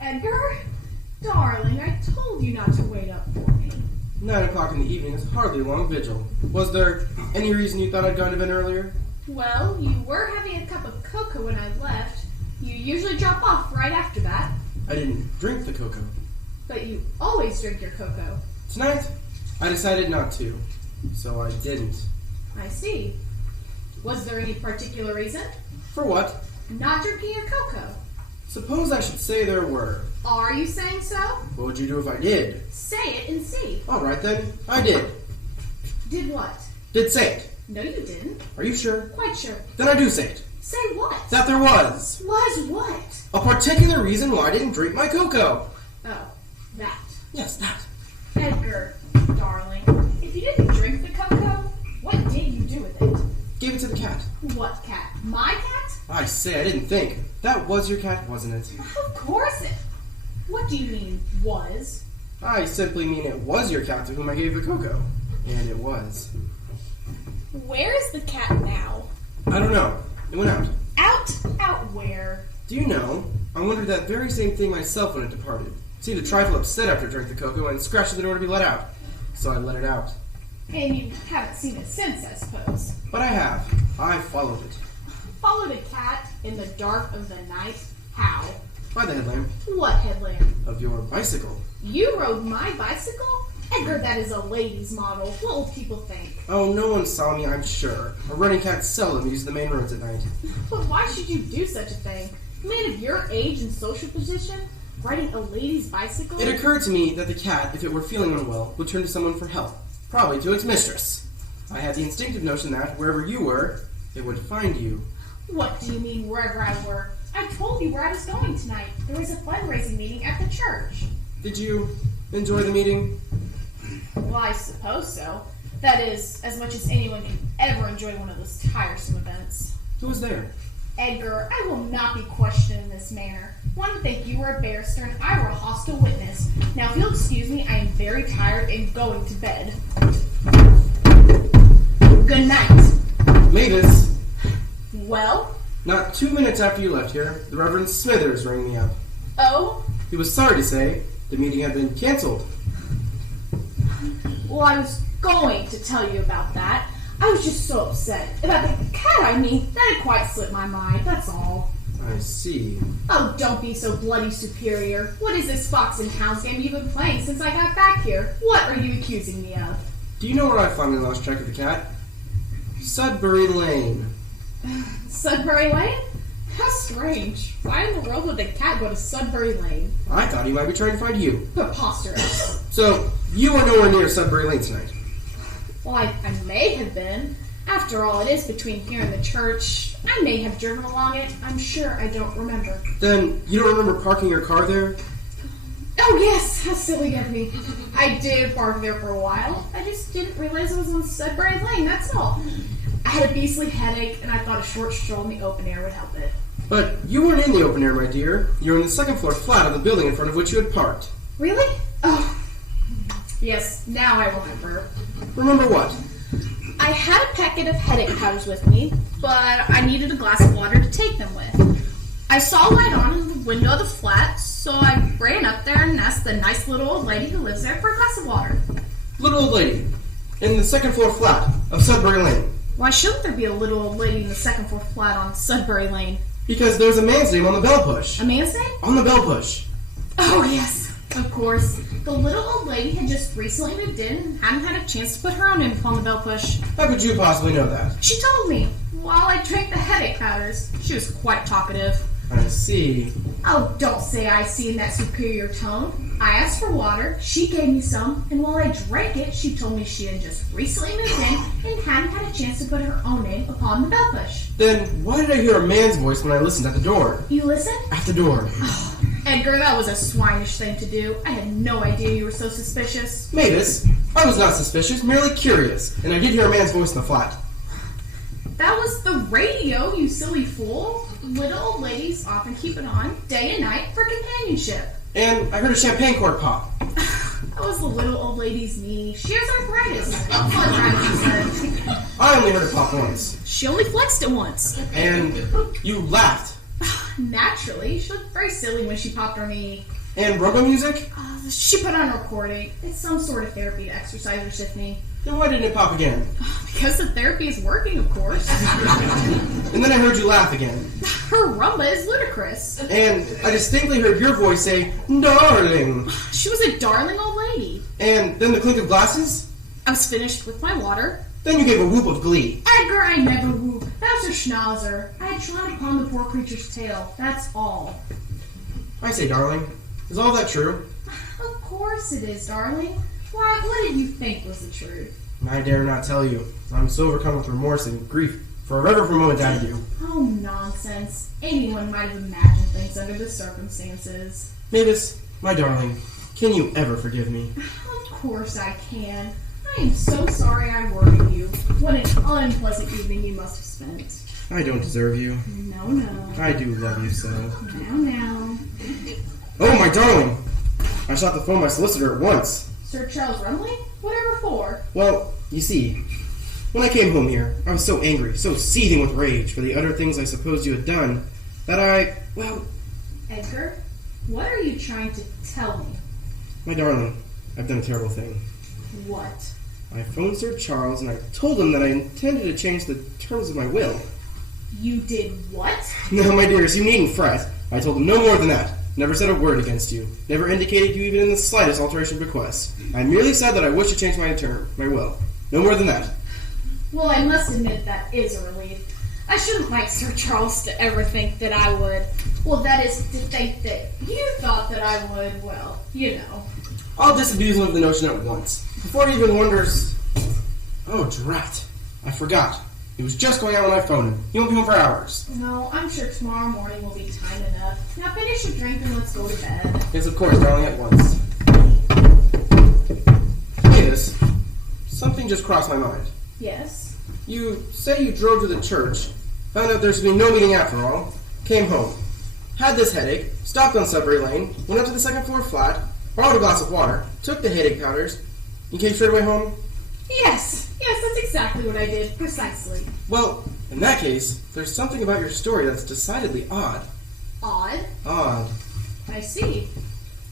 Edgar? Darling, I told you not to wait up for me. 9 o'clock in the evening is hardly a long vigil. Was there any reason you thought I'd gone to bed earlier? Well, you were having a cup of cocoa when I left. You usually drop off right after that. I didn't drink the cocoa. But you always drink your cocoa. Tonight, I decided not to, so I didn't. I see. Was there any particular reason? For what? Not drinking your cocoa. Suppose I should say there were. Are you saying so? What would you do if I did? Say it and see. All right then, I did. Did what? Did say it. No, you didn't. Are you sure? Quite sure. Then I do say it. Say what? That there was. Was what? A particular reason why I didn't drink my cocoa. Oh, that. Yes, that. Edgar, darling, if you didn't drink the cocoa, what did you do with it? Gave it to the cat. What cat? My cat? I say, I didn't think. That was your cat, wasn't it? Of course it. What do you mean, was? I simply mean it was your cat to whom I gave the cocoa. And it was. Where is the cat now? I don't know. It went out. Out? Out where? Do you know, I wondered that very same thing myself when it departed. Seemed a trifle upset after it drank the cocoa and scratched at the door to be let out. So I let it out. And you haven't seen it since, I suppose. But I have. I followed it. Followed a cat in the dark of the night? How? By the headlamp. What headlamp? Of your bicycle. You rode my bicycle? Edgar, that is a lady's model. What will people think? Oh, no one saw me, I'm sure. A running cat seldom uses the main roads at night. But why should you do such a thing? A man of your age and social position? Riding a lady's bicycle? It occurred to me that the cat, if it were feeling unwell, would turn to someone for help. Probably to its mistress. I had the instinctive notion that, wherever you were, it would find you. What do you mean, wherever I were? I told you where I was going tonight. There was a fundraising meeting at the church. Did you enjoy the meeting? Well, I suppose so. That is, as much as anyone can ever enjoy one of those tiresome events. Who was there? Edgar, I will not be questioned in this manner. One would think you were a barrister and I were a hostile witness. Now, if you'll excuse me, I am very tired and going to bed. Good night. Mavis! Well? Not 2 minutes after you left here, the Reverend Smithers rang me up. Oh? He was sorry to say the meeting had been canceled. Well, I was going to tell you about that. I was just so upset. About the cat, I mean. That had quite slipped my mind, that's all. I see. Oh, don't be so bloody superior. What is this fox and hounds game you've been playing since I got back here? What are you accusing me of? Do you know where I finally lost track of the cat? Sudbury Lane. Sudbury Lane? How strange. Why in the world would the cat go to Sudbury Lane? I thought he might be trying to find you. Preposterous. So, you were nowhere near Sudbury Lane tonight? Well, I may have been. After all, it is between here and the church. I may have driven along it. I'm sure I don't remember. Then, you don't remember parking your car there? Oh, yes. How silly of me. I did park there for a while. I just didn't realize it was on Sudbury Lane, that's all. I had a beastly headache, and I thought a short stroll in the open air would help it. But you weren't in the open air, my dear. You were in the second floor flat of the building in front of which you had parked. Really? Oh. Yes, now I remember. Remember what? I had a packet of headache powders with me, but I needed a glass of water to take them with. I saw a light on in the window of the flat, so I ran up there and asked the nice little old lady who lives there for a glass of water. Little old lady. In the second floor flat of Sudbury Lane. Why shouldn't there be a little old lady in the second floor flat on Sudbury Lane? Because there's a man's name on the bell push. A man's name? On the bell push. Oh, yes. Of course. The little old lady had just recently moved in and hadn't had a chance to put her own name upon the bell push. How could you possibly know that? She told me while I drank the headache powders. She was quite talkative. I see. Oh, don't say I seem that superior tone. I asked for water, she gave me some, and while I drank it, she told me she had just recently moved in and hadn't had a chance to put her own name upon the bell push. Then why did I hear a man's voice when I listened at the door? You listened? At the door. Edgar, that was a swinish thing to do. I had no idea you were so suspicious. Mavis, I was not suspicious, merely curious, and I did hear a man's voice in the flat. That was the radio, you silly fool. Little old ladies often keep it on, day and night, for companionship. And I heard a champagne cork pop. That was the little old lady's knee. She has arthritis. Arthritis, she said. I only heard it pop once. She only flexed it once. And you laughed. Naturally. She looked very silly when she popped her knee. And robo music? She put on a recording. It's some sort of therapy to exercise her stiff knee. Then why didn't it pop again? Because the therapy is working, of course. And then I heard you laugh again. Her rumba is ludicrous. And I distinctly heard your voice say, darling. She was a darling old lady. And then the clink of glasses? I was finished with my water. Then you gave a whoop of glee. Edgar, I never whoop. That was her schnauzer. I had trod upon the poor creature's tail. That's all. I say, darling, is all that true? Of course it is, darling. Why, what did you think was the truth? I dare not tell you. I'm so overcome with remorse and grief for a irreverent moment out of you. Oh, nonsense. Anyone might have imagined things under the circumstances. Mavis, my darling, can you ever forgive me? Of course I can. I am so sorry I worried you. What an unpleasant evening you must have spent. I don't deserve you. No. I do love you so. Now. Oh, my darling! I shot the phone my solicitor at once. Sir Charles Rumley? Whatever for? Well, you see, when I came home here, I was so angry, so seething with rage for the utter things I supposed you had done, that Edgar, what are you trying to tell me? My darling, I've done a terrible thing. What? I phoned Sir Charles and I told him that I intended to change the terms of my will. You did what? No, my dearest, you needn't fret. I told him no more than that. Never said a word against you. Never indicated you even in the slightest alteration of bequest. I merely said that I wish to change my will. No more than that. Well, I must admit that is a relief. I shouldn't like Sir Charles to ever think that I would. Well, that is to think that you thought that I would, well, you know. I'll disabuse him of the notion at once. Before he even wonders... Oh, drat. I forgot. He was just going out when I phoned him. He won't be home for hours. No, I'm sure tomorrow morning will be time enough. Now finish your drink and let's go to bed. Yes, of course, darling, at once. Mavis, something just crossed my mind. Yes? You say you drove to the church, found out there's to be no meeting after all, came home, had this headache, stopped on Sudbury Lane, went up to the second floor flat, borrowed a glass of water, took the headache powders, and came straight away home? Yes, that's exactly what I did, precisely. Well, in that case, there's something about your story that's decidedly odd. Odd? Odd. I see.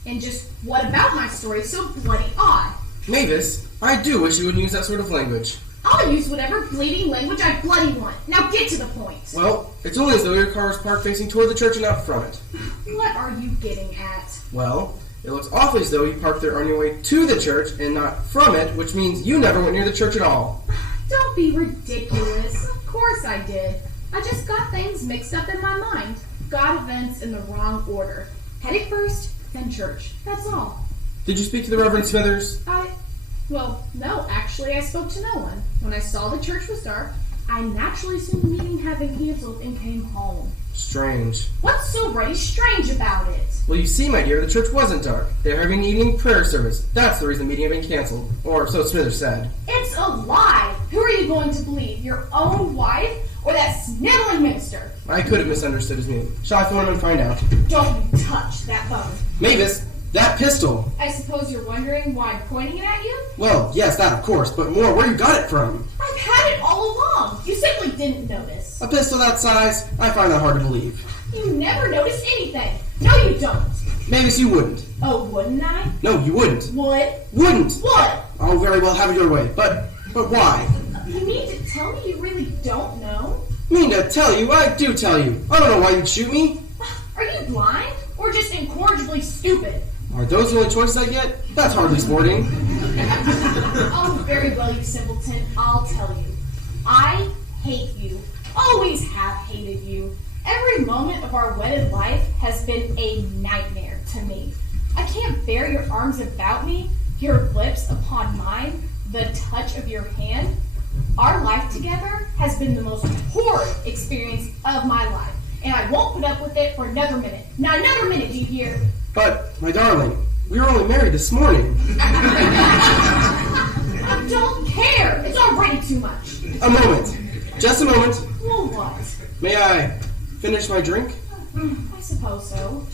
And just what about my story is so bloody odd? Mavis, I do wish you wouldn't use that sort of language. I'll use whatever bleeding language I bloody want. Now get to the point. Well, it's only as though your car is parked facing toward the church and not from it. What are you getting at? Well, it looks awfully as though you parked there on your way to the church and not from it, which means you never went near the church at all. Don't be ridiculous. Of course I did. I just got things mixed up in my mind. Got events in the wrong order. Headache first, then church. That's all. Did you speak to the Reverend Smithers? Well, no, actually I spoke to no one. When I saw the church was dark, I naturally assumed the meeting had been canceled and came home. Strange. What's so very strange about it? Well, you see, my dear, the church wasn't dark. They were having an evening prayer service. That's the reason the meeting had been canceled. Or so Smithers said. It's a lie! Who are you going to believe? Your own wife or that sniveling minister? I could have misunderstood his meaning. Shall I phone him and find out? Don't you touch that phone. Mavis, that pistol! I suppose you're wondering why I'm pointing it at you? Well, yes, that of course, but more where you got it from. I've had it all along. You simply didn't notice. A pistol that size? I find that hard to believe. You never notice anything. No, you don't. Mavis, you wouldn't. Oh, wouldn't I? No, you wouldn't. Would? Wouldn't. Would? Oh, very well, have it your way. But why? You mean to tell me you really don't know? Mean to tell you? I do tell you. I don't know why you'd shoot me. Are you blind? Or just incorrigibly stupid? Are those the only choices I get? That's hardly sporting. Oh, very well, you simpleton. I'll tell you. I hate you. Always have hated you. Every moment of our wedded life has been a nightmare to me. I can't bear your arms about me, your lips upon mine, the touch of your hand. Our life together has been the most horrid experience of my life, and I won't put up with it for another minute. Not another minute, do you hear? But, my darling, we were only married this morning. I don't care. It's already too much. A moment. Just a moment. Well, what? May I finish my drink? I suppose so.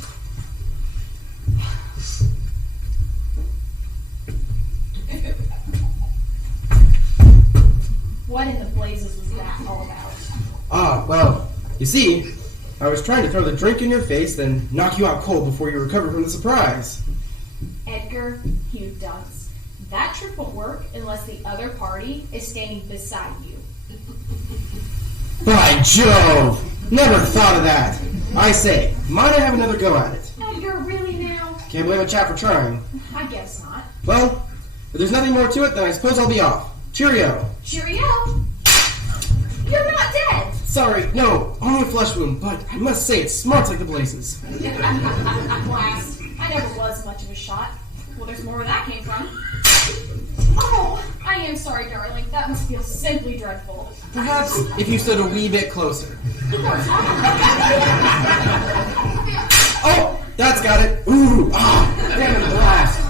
What in the blazes was that all about? Well, you see, I was trying to throw the drink in your face, then knock you out cold before you recovered from the surprise. Edgar, you dunce. That trick won't work unless the other party is standing beside you. By Jove! Never thought of that. I say, might I have another go at it? Edgar, really now? Can't blame a chap for trying. I guess not. Well, if there's nothing more to it, then I suppose I'll be off. Cheerio! Cheerio! You're not dead! Sorry, no, only a flesh wound, but I must say it smarts like the blazes. Blast. I never was much of a shot. Well, there's more where that came from. Oh, I am sorry, darling. That must feel simply dreadful. Perhaps if you stood a wee bit closer. Oh, that's got it. Ooh, damn it, blast.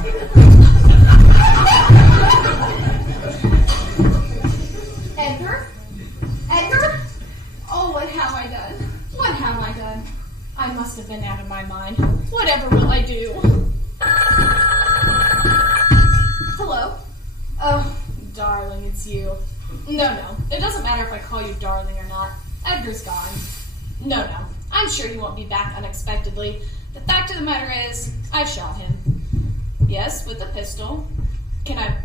Edgar? Edgar? Oh, what have I done? What have I done? I must have been out of my mind. Whatever will I do? Hello? Oh, darling, it's you. No, it doesn't matter if I call you darling or not. Edgar's gone. No, I'm sure he won't be back unexpectedly. The fact of the matter is, I've shot him. Yes, with a pistol. Can I...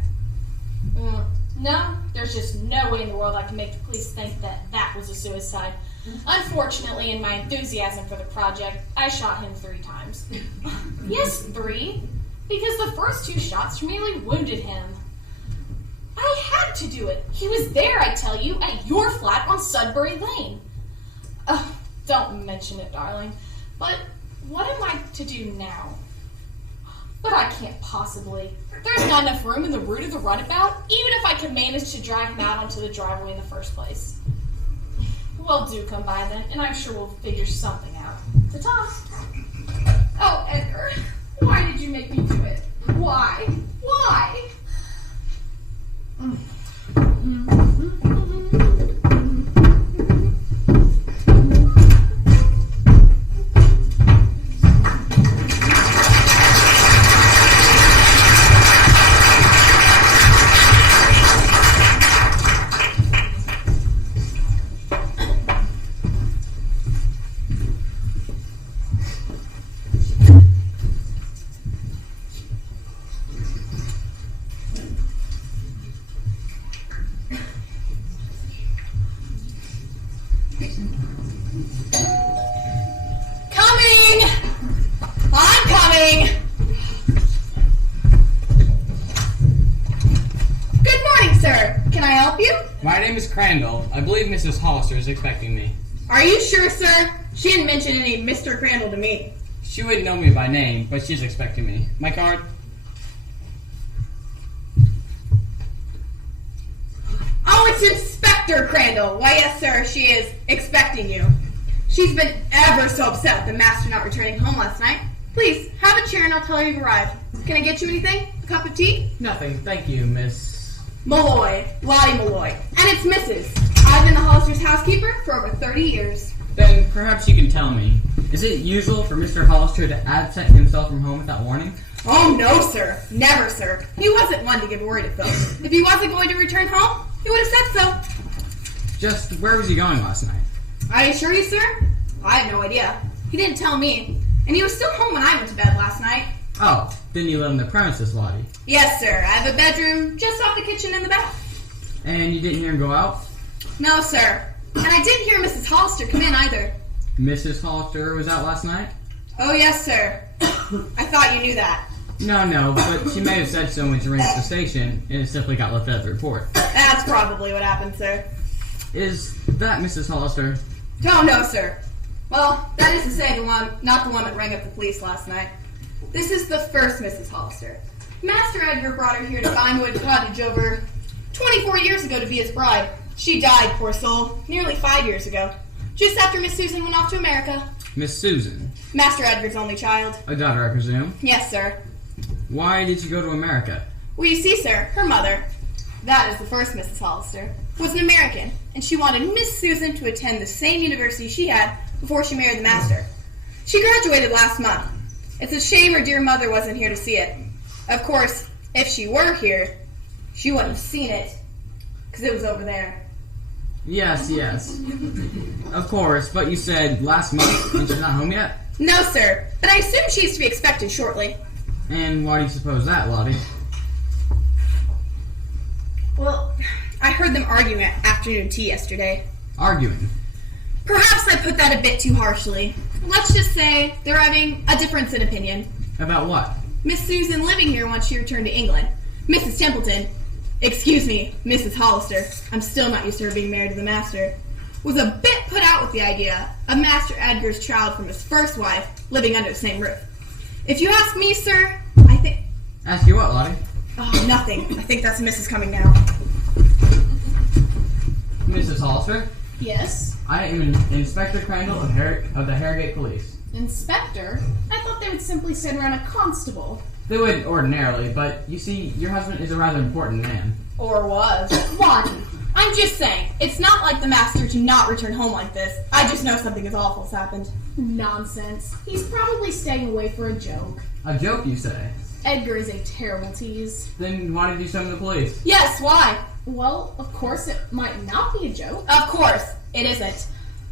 No, there's just no way in the world I can make the police think that was a suicide. Unfortunately, in my enthusiasm for the project, I shot him 3 times. Yes, 3. Because the first 2 shots merely wounded him. I had to do it. He was there, I tell you, at your flat on Sudbury Lane. Don't mention it, darling. But what am I to do now? But I can't possibly. There's not enough room in the root of the runabout, even if I could manage to drag him out onto the driveway in the first place. Well, do come by then, and I'm sure we'll figure something out. Ta-ta! Oh, Edgar, why did you make me do it? Why? Why? My name is Crandall. I believe Mrs. Hollister is expecting me. Are you sure, sir? She didn't mention any Mr. Crandall to me. She wouldn't know me by name, but she's expecting me. My card? Oh, it's Inspector Crandall. Why, yes, sir, she is expecting you. She's been ever so upset with the master not returning home last night. Please, have a chair and I'll tell her you've arrived. Can I get you anything? A cup of tea? Nothing, thank you, Miss... Molloy. Lottie Molloy. And it's Mrs. I've been the Hollister's housekeeper for over 30 years. Then perhaps you can tell me. Is it usual for Mr. Hollister to absent himself from home without warning? Oh, no, sir. Never, sir. He wasn't one to give word to folks. If he wasn't going to return home, he would have said so. Just where was he going last night? I assure you, sir, I have no idea. He didn't tell me. And he was still home when I went to bed last night. Oh, didn't you live on the premises, Lottie? Yes, sir. I have a bedroom just off the kitchen and the bath. And you didn't hear him go out? No, sir. And I didn't hear Mrs. Hollister come in either. Mrs. Hollister was out last night? Oh, yes, sir. I thought you knew that. No, but she may have said so when she rang at the station, and it simply got left out of the report. That's probably what happened, sir. Is that Mrs. Hollister? Oh, no, sir. Well, that is to say not the one that rang up the police last night. This is the first Mrs. Hollister. Master Edgar brought her here to Vinewood Cottage over 24 years ago to be his bride. She died, poor soul, nearly 5 years ago. Just after Miss Susan went off to America. Miss Susan? Master Edgar's only child. A daughter, I presume? Yes, sir. Why did she go to America? Well, you see, sir, her mother, that is the first Mrs. Hollister, was an American, and she wanted Miss Susan to attend the same university she had before she married the master. She graduated last month. It's a shame her dear mother wasn't here to see it. Of course, if she were here, she wouldn't have seen it, because it was over there. Yes. Of course, but you said last month and she's not home yet? No, sir, but I assume she's to be expected shortly. And why do you suppose that, Lottie? Well, I heard them arguing at afternoon tea yesterday. Arguing? Perhaps I put that a bit too harshly. Let's just say they're having a difference in opinion. About what? Miss Susan living here once she returned to England. Mrs. Templeton, excuse me, Mrs. Hollister, I'm still not used to her being married to the master, was a bit put out with the idea of Master Edgar's child from his first wife living under the same roof. If you ask me, sir, I think... Ask you what, Lottie? Oh, nothing. I think that's Mrs. coming now. Mrs. Hollister? Yes? I am Inspector Crandall of the Harrogate Police. Inspector? I thought they would simply send around a constable. They would ordinarily, but you see, your husband is a rather important man. Or was. Lottie, I'm just saying, it's not like the master to not return home like this. I just know something as awful has happened. Nonsense. He's probably staying away for a joke. A joke, you say? Edgar is a terrible tease. Then why did you summon the police? Yes, why? Well, of course it might not be a joke. Of course, it isn't.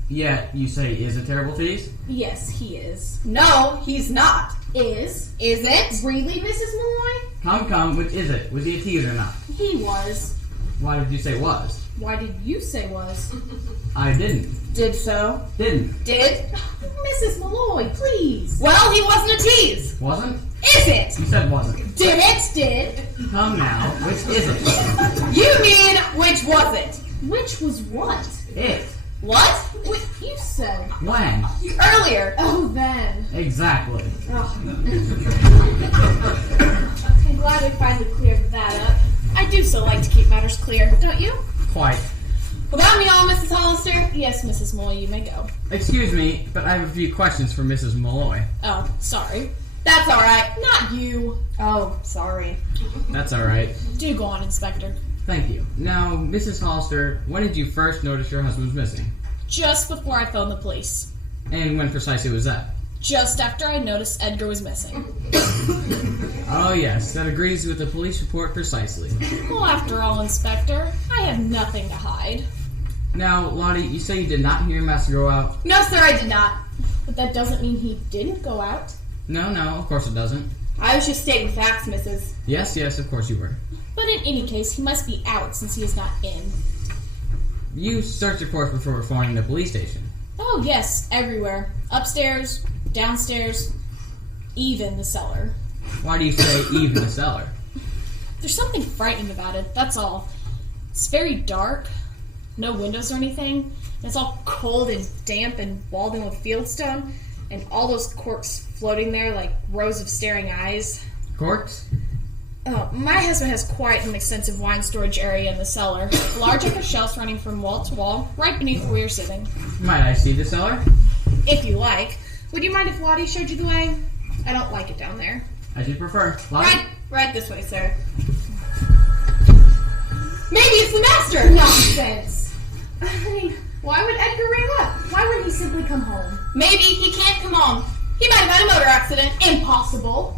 Yet, you say is a terrible tease? Yes, he is. No, he's not. Is? Is it? Really, Mrs. Molloy? Come, which is it? Was he a tease or not? He was. Why did you say was? Why did you say was? I didn't. Did so. Didn't. Did? Mrs. Molloy, please. Well, he wasn't a tease. Wasn't? Is it? You said wasn't. Did it? Did. Come now, which is it? You mean, which was it? Which was what? It. What? What you said. When? Earlier. Oh, then. Exactly. Oh. I'm glad we finally cleared that up. I do so like to keep matters clear, don't you? Quite. Will that mean all, Mrs. Hollister? Yes, Mrs. Molloy, you may go. Excuse me, but I have a few questions for Mrs. Molloy. Oh, sorry. That's all right. Not you. Oh, sorry. That's alright. Do go on, Inspector. Thank you. Now, Mrs. Hollister, when did you first notice your husband was missing? Just before I phoned the police. And when precisely was that? Just after I noticed Edgar was missing. Oh yes, that agrees with the police report precisely. Well, after all, Inspector, I have nothing to hide. Now, Lottie, you say you did not hear your master go out? No, sir, I did not. But that doesn't mean he didn't go out. No, of course it doesn't. I was just stating facts, Mrs. Yes, of course you were. But in any case, he must be out since he is not in. You searched, of course, before reporting the police station. Oh, yes, everywhere. Upstairs, downstairs, even the cellar. Why do you say even the cellar? There's something frightening about it, that's all. It's very dark, no windows or anything, and it's all cold and damp and walled in with fieldstone, and all those corks floating there like rows of staring eyes. Corks? Oh, my husband has quite an extensive wine storage area in the cellar. Large upper shelves running from wall to wall, right beneath where we are sitting. Might I see the cellar? If you like. Would you mind if Lottie showed you the way? I don't like it down there. As you prefer. Lottie? Right this way, sir. Maybe it's the master! Nonsense! I mean, why would Edgar ring up? Why wouldn't he simply come home? Maybe he can't come home. He might have had a motor accident. Impossible!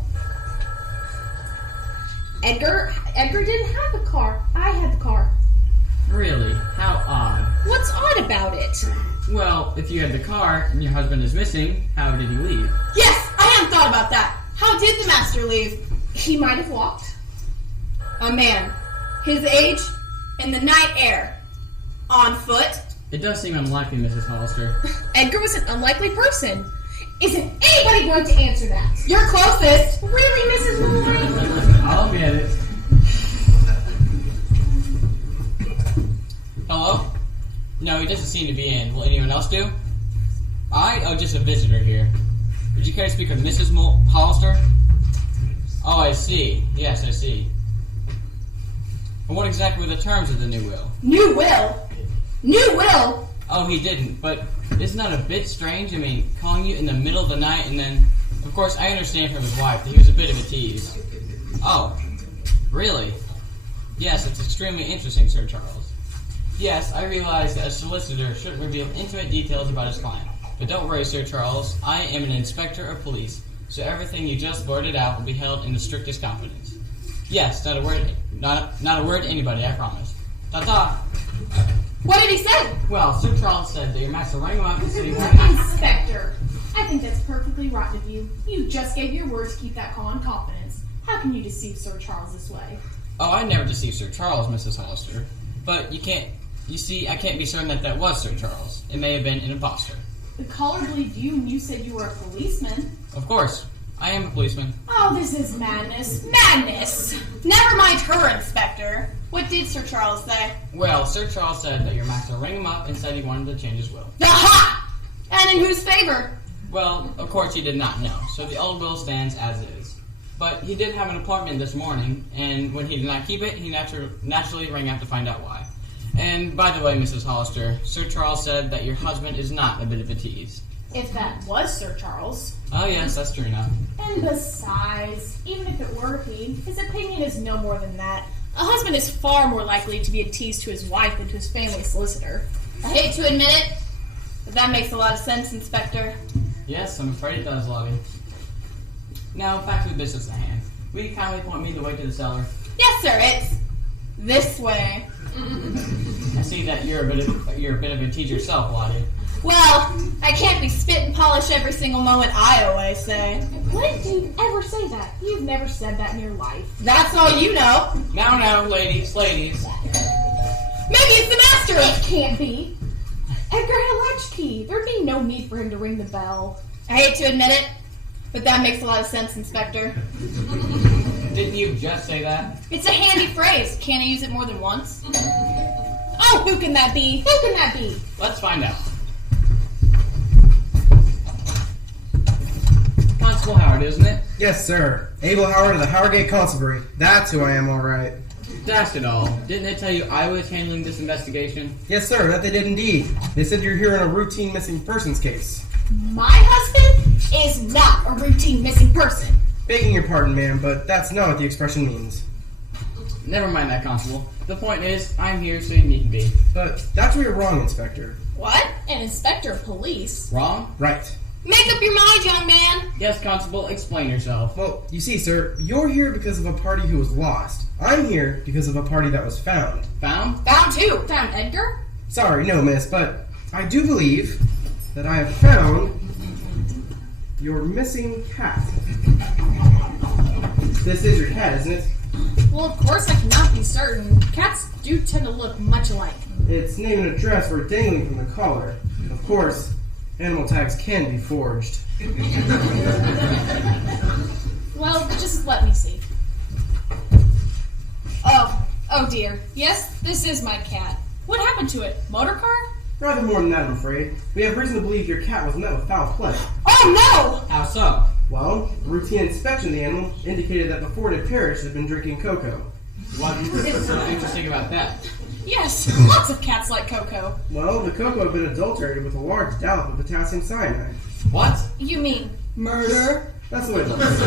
Edgar didn't have a car. I had the car. Really? How odd. What's odd about it? Well, if you had the car and your husband is missing, how did he leave? Yes, I hadn't thought about that. How did the master leave? He might have walked. A man, his age, in the night air, on foot. It does seem unlikely, Mrs. Hollister. Edgar was an unlikely person. Isn't anybody going to answer that? You're closest. Really, Mrs. Molloy? I'll get it. Hello? No, he doesn't seem to be in. Will anyone else do? Oh, just a visitor here. Would you care to speak with Mrs. Hollister? Oh, I see. Yes, I see. And what exactly were the terms of the new will? New will? New will? Oh, he didn't, but isn't that a bit strange? I mean, calling you in the middle of the night and then... Of course, I understand from his wife that he was a bit of a tease. Oh, really? Yes, it's extremely interesting, Sir Charles. Yes, I realize that a solicitor shouldn't reveal intimate details about his client. But don't worry, Sir Charles. I am an inspector of police, so everything you just blurted out will be held in the strictest confidence. Yes, not a word to anybody, I promise. Ta-ta! What did he say? Well, Sir Charles said that your master rang him up and said he Inspector, I think that's perfectly right of you. You just gave your word to keep that call in confidence. How can you deceive Sir Charles this way? Oh, I never deceived Sir Charles, Mrs. Hollister. But you see, I can't be certain that was Sir Charles. It may have been an imposter. The caller believed you and you said you were a policeman. Of course. I am a policeman. Oh, this is madness. Madness! Never mind her, Inspector. What did Sir Charles say? Well, Sir Charles said that your master rang him up and said he wanted to change his will. Aha! And in whose favor? Well, of course he did not know, so the old will stands as is. But he did have an appointment this morning, and when he did not keep it, he naturally rang up to find out why. And by the way, Mrs. Hollister, Sir Charles said that your husband is not a bit of a tease. If that was Sir Charles. Oh yes, that's true enough. And besides, even if it were he, his opinion is no more than that. A husband is far more likely to be a tease to his wife than to his family solicitor. I hate to admit it, but that makes a lot of sense, Inspector. Yes, I'm afraid it does, Lottie. Now, back to the business at hand. Will you kindly point me the way to the cellar? Yes, sir, it's this way. I see that you're a bit of a tease yourself, Lottie. Well, I can't be spit and polish every single moment, I always say. When did you ever say that? You've never said that in your life. That's all you know. Now, ladies. Maybe it's the master. It can't be. Edgar had a latchkey. There'd be no need for him to ring the bell. I hate to admit it, but that makes a lot of sense, Inspector. Didn't you just say that? It's a handy phrase. Can't I use it more than once? Oh, who can that be? Who can that be? Let's find out. Constable Howard, isn't it? Yes, sir. Abel Howard of the Howardgate Constabulary. That's who I am, all right. Dashed it all. Didn't they tell you I was handling this investigation? Yes, sir, that they did indeed. They said you're here in a routine missing persons case. My husband is not a routine missing person. Begging your pardon, ma'am, but that's not what the expression means. Never mind that, Constable. The point is, I'm here so you needn't be. But that's where you're wrong, Inspector. What? An inspector of police. Wrong? Right. Make up your mind, young man. Yes, Constable, explain yourself. Well, you see, sir, you're here because of a party who was lost. I'm here because of a party that was found. Found? Found who? Found Edgar? Sorry, no, miss, but I do believe that I have found your missing cat. This is your cat, isn't it? Well, of course I cannot be certain. Cats do tend to look much alike. Its name and address were dangling from the collar. Of course, animal tags can be forged. Well, just let me see. Oh dear. Yes, this is my cat. What happened to it? Motor car? Rather more than that, I'm afraid. We have reason to believe your cat was met with foul play. Oh, How so? Well, a routine inspection of the animal indicated that before it had perished, it had been drinking cocoa. What's so interesting about that? Yes, lots of cats like cocoa. Well, the cocoa had been adulterated with a large dollop of potassium cyanide. What? You mean murder? That's the way it looks.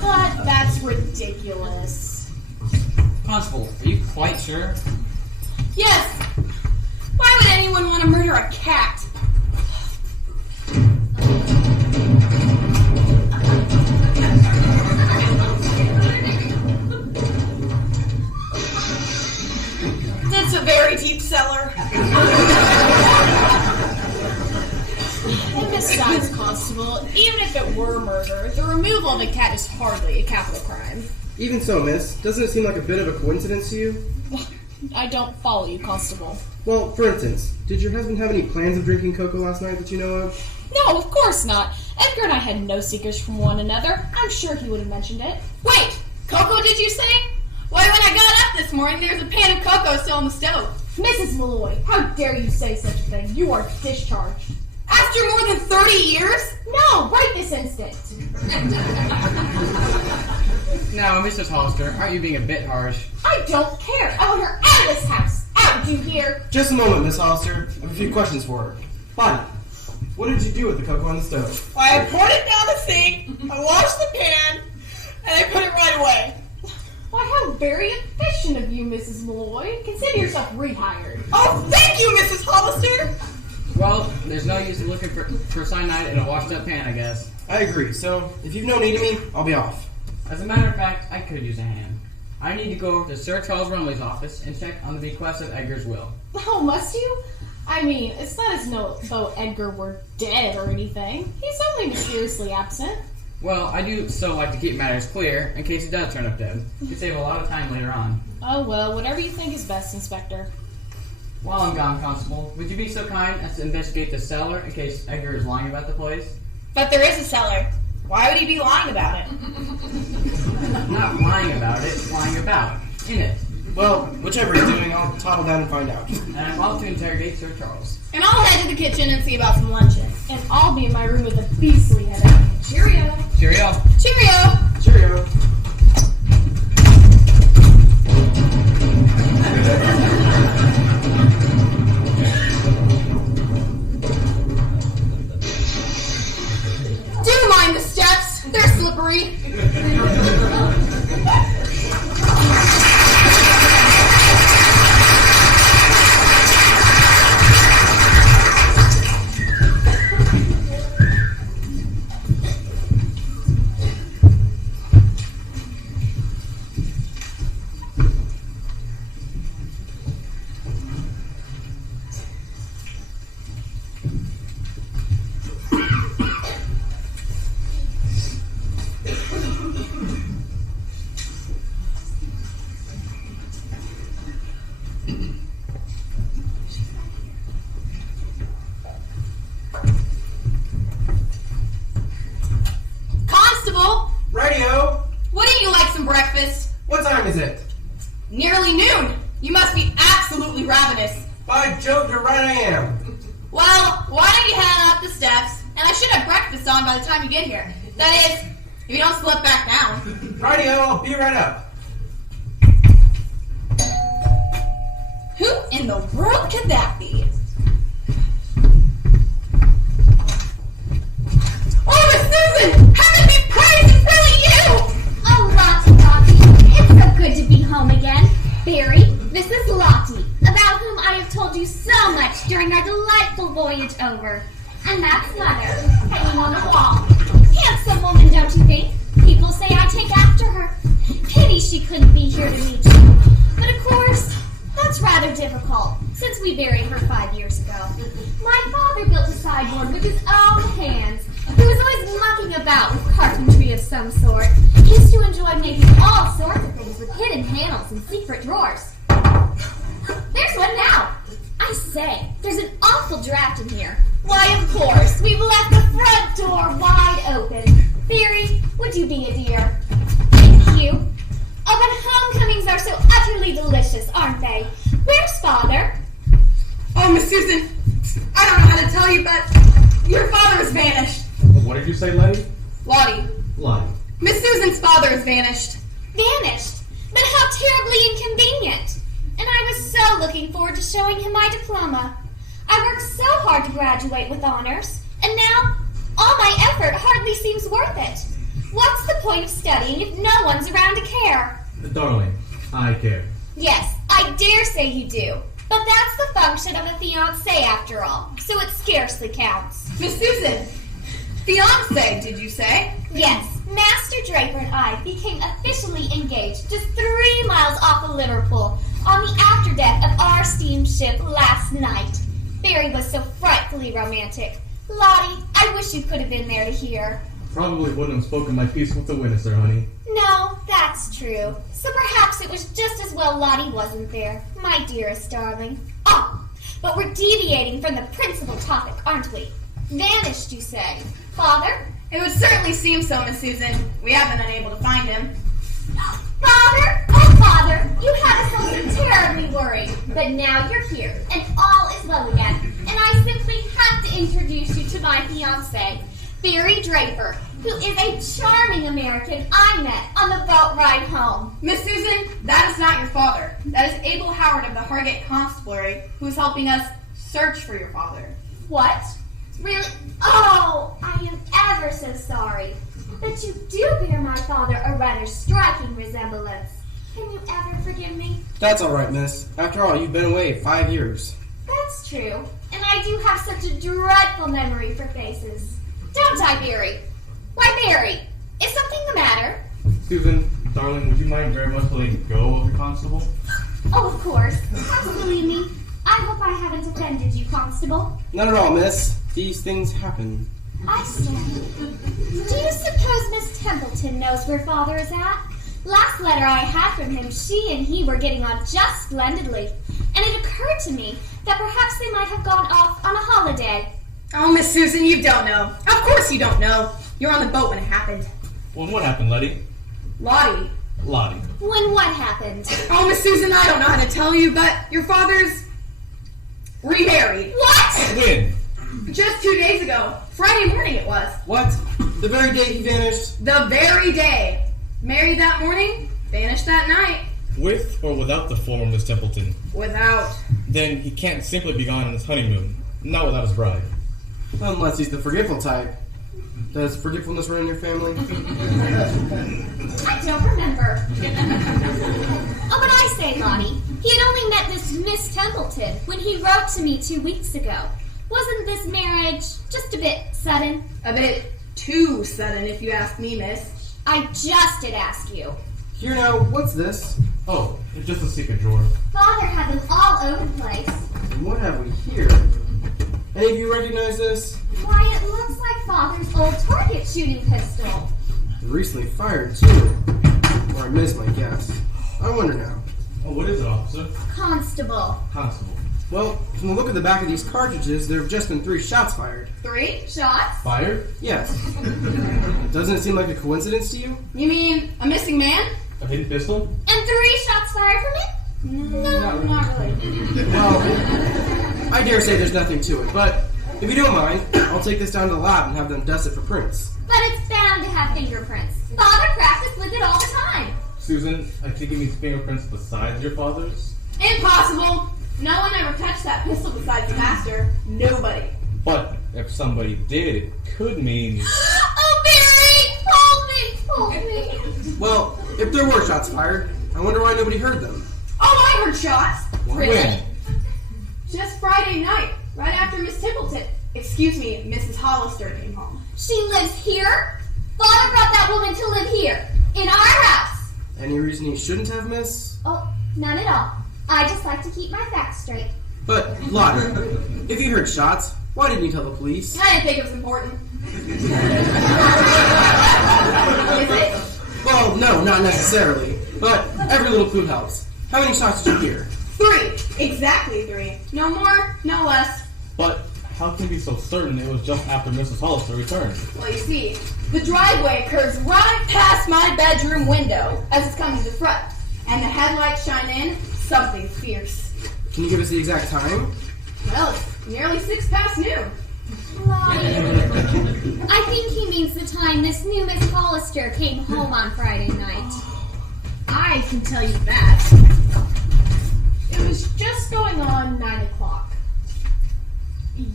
But that's ridiculous. Constable, are you quite sure? Yes. Why would anyone want to murder a cat? It's a very deep cellar. And besides, Constable, even if it were murder, the removal of a cat is hardly a capital crime. Even so, miss, doesn't it seem like a bit of a coincidence to you? I don't follow you, Constable. Well, for instance, did your husband have any plans of drinking cocoa last night that you know of? No, of course not. Edgar and I had no secrets from one another. I'm sure he would have mentioned it. Wait, cocoa did you say? Why, when I got up this morning, there was a pan of cocoa still on the stove. Mrs. Molloy, how dare you say such a thing? You are discharged. As After more than 30 years? No, right this instant. Now, Mrs. Hollister, aren't you being a bit harsh? I don't care. I want her out of this house. Out, do you hear? Just a moment, Miss Hollister. I have a few questions for her. Bonnie, what did you do with the cocoa on the stove? Why, I poured it down the sink, I washed the pan, and I put it right away. Why, how very efficient of you, Mrs. Molloy. Consider yourself rehired. Oh, thank you, Mrs. Hollister! Well, there's no use in looking for cyanide in a washed up pan, I guess. I agree, so if you've no need of me, I'll be off. As a matter of fact, I could use a hand. I need to go over to Sir Charles Rumley's office and check on the bequest of Edgar's will. Oh, must you? I mean, it's not as though Edgar were dead or anything. He's only mysteriously absent. Well, I do so like to keep matters clear in case he does turn up dead. You save a lot of time later on. Oh, well, whatever you think is best, Inspector. While I'm gone, Constable, would you be so kind as to investigate the cellar in case Edgar is lying about the place? But there is a cellar. Why would he be lying about it? Not lying about it, lying about. In it. Well, whichever he's doing, I'll toddle down and find out. And I'm off to interrogate Sir Charles. And I'll head to the kitchen and see about some luncheon. And I'll be in my room with a beastly headache. Cheerio. Cheerio. Cheerio! Cheerio. Do mind the steps. They're slippery. Constable, Radio! wouldn't you like some breakfast? What time is it? Nearly noon. You must be absolutely ravenous. By Jove, you're right I am. Well, why don't you head up the steps? And I should have breakfast on by the time you get here. That is, if you don't slip back down. Radio, I'll be right up. Who in the world could that be? Oh, Miss Susan! Heaven be praised! It's really you! Oh, Lottie, it's so good to be home again. Barry, this is Lottie, about whom I have told you so much during our delightful voyage over. And that's Mother, hanging on the wall. Handsome woman, don't you think? People say I take after her. Pity she couldn't be here to meet you. But of course, that's rather difficult, since we buried her 5 years ago. My father built a sideboard with his own hands. He was always mucking about with carpentry of some sort. He used to enjoy making all sorts of things with hidden handles and secret drawers. There's one now. I say, there's an awful draft in here. Why, of course, we've left the front door wide open. Theory, would you be a dear? Thank you. Oh, but homecomings are so utterly delicious, aren't they? Where's Father? Oh, Miss Susan, I don't know how to tell you, but your father has vanished. What did you say, Letty? Lottie, Lottie. Miss Susan's father has vanished. Vanished? Then how terribly inconvenient. And I was so looking forward to showing him my diploma. I worked so hard to graduate with honors, and now all my effort hardly seems worth it. What's the point of studying if no one's around to care? Darling, I care. Yes, I dare say you do. But that's the function of a fiancé after all, so it scarcely counts. Miss Susan, fiancé, did you say? Yes, Master Draper and I became officially engaged just 3 miles off of Liverpool on the afterdeck of our steamship last night. Barry was so frightfully romantic. Lottie, I wish you could have been there to hear. Probably wouldn't have spoken my piece with the Winchester, honey. No, that's true. So perhaps it was just as well Lottie wasn't there, my dearest darling. Oh, but we're deviating from the principal topic, aren't we? Vanished, you say. Father? It would certainly seem so, Miss Susan. We haven't been able to find him. Father? Oh, Father, you had us all so terribly worried. But now you're here, and all is well again. And I simply have to introduce you to my fiancé, Barry Draper, who is a charming American I met on the boat ride home. Miss Susan, that is not your father. That is Abel Howard of the Hargate Constabulary, who is helping us search for your father. What? Really? Oh, I am ever so sorry. But you do bear my father a rather striking resemblance. Can you ever forgive me? That's all right, miss. After all, you've been away 5 years. That's true. And I do have such a dreadful memory for faces. Don't I, Barry? Why, Barry, is something the matter? Susan, darling, would you mind very much letting go of the constable? Oh, of course. Believe me. I hope I haven't offended you, Constable. Not at all, miss. These things happen. I say, do you suppose Miss Templeton knows where Father is at? Last letter I had from him, she and he were getting on just splendidly, and it occurred to me that perhaps they might have gone off on a holiday. Oh, Miss Susan, you don't know. Of course you don't know. You're on the boat when it happened. Well, what happened, Letty? Lottie. Lottie. When what happened? Oh, Miss Susan, I don't know how to tell you, but your father's remarried. What? When? Just 2 days ago. Friday morning it was. What? The very day he vanished? The very day. Married that morning, vanished that night. With or without the former Miss Templeton? Without. Then he can't simply be gone on his honeymoon. Not without his bride. Unless he's the forgetful type. Does forgetfulness run in your family? I don't remember. Oh, but I say, Lottie, he had only met this Miss Templeton when he wrote to me 2 weeks ago. Wasn't this marriage just a bit sudden? A bit too sudden, if you ask me, miss. I just did ask you. Here now, what's this? Oh, it's just a secret drawer. Father had them all over the place. And what have we here? Any of you recognize this? Why, it looks like Father's old target shooting pistol. Recently fired, too. Or I missed my guess. I wonder now. Oh, what is it, officer? Constable. Constable. Well, from the look of the back of these cartridges, there have just been 3 shots fired. 3? Shots? Fired? Yes. Doesn't it seem like a coincidence to you? You mean a missing man? A hidden pistol? And 3 shots fired from it? No, not really. Well, I dare say there's nothing to it, but if you don't mind, I'll take this down to the lab and have them dust it for prints. But it's bound to have fingerprints. Father practiced with it all the time. Susan, I think it means fingerprints besides your father's? Impossible. No one ever touched that pistol besides the master. Nobody. But if somebody did, it could mean... Oh, Barry! Hold me! Well, if there were shots fired, I wonder why nobody heard them. Oh, I heard shots. When? Just Friday night, right after Miss Templeton, excuse me, Mrs. Hollister came home. She lives here? Father brought that woman to live here, in our house. Any reason he shouldn't have, miss? Oh, none at all. I just like to keep my facts straight. But, Lottie, if you heard shots, why didn't you tell the police? I didn't think it was important. Is it? Well, no, not necessarily. But every little clue helps. How many shots did you hear? 3. Exactly 3. No more, no less. But how can you be so certain it was just after Mrs. Hollister returned? Well, you see, the driveway curves right past my bedroom window as it's coming to the front. And the headlights shine in, something fierce. Can you give us the exact time? Well, it's nearly 6 past noon. Lottie, I think he means the time this new Miss Hollister came home on Friday night. I can tell you that. It was just going on 9 o'clock.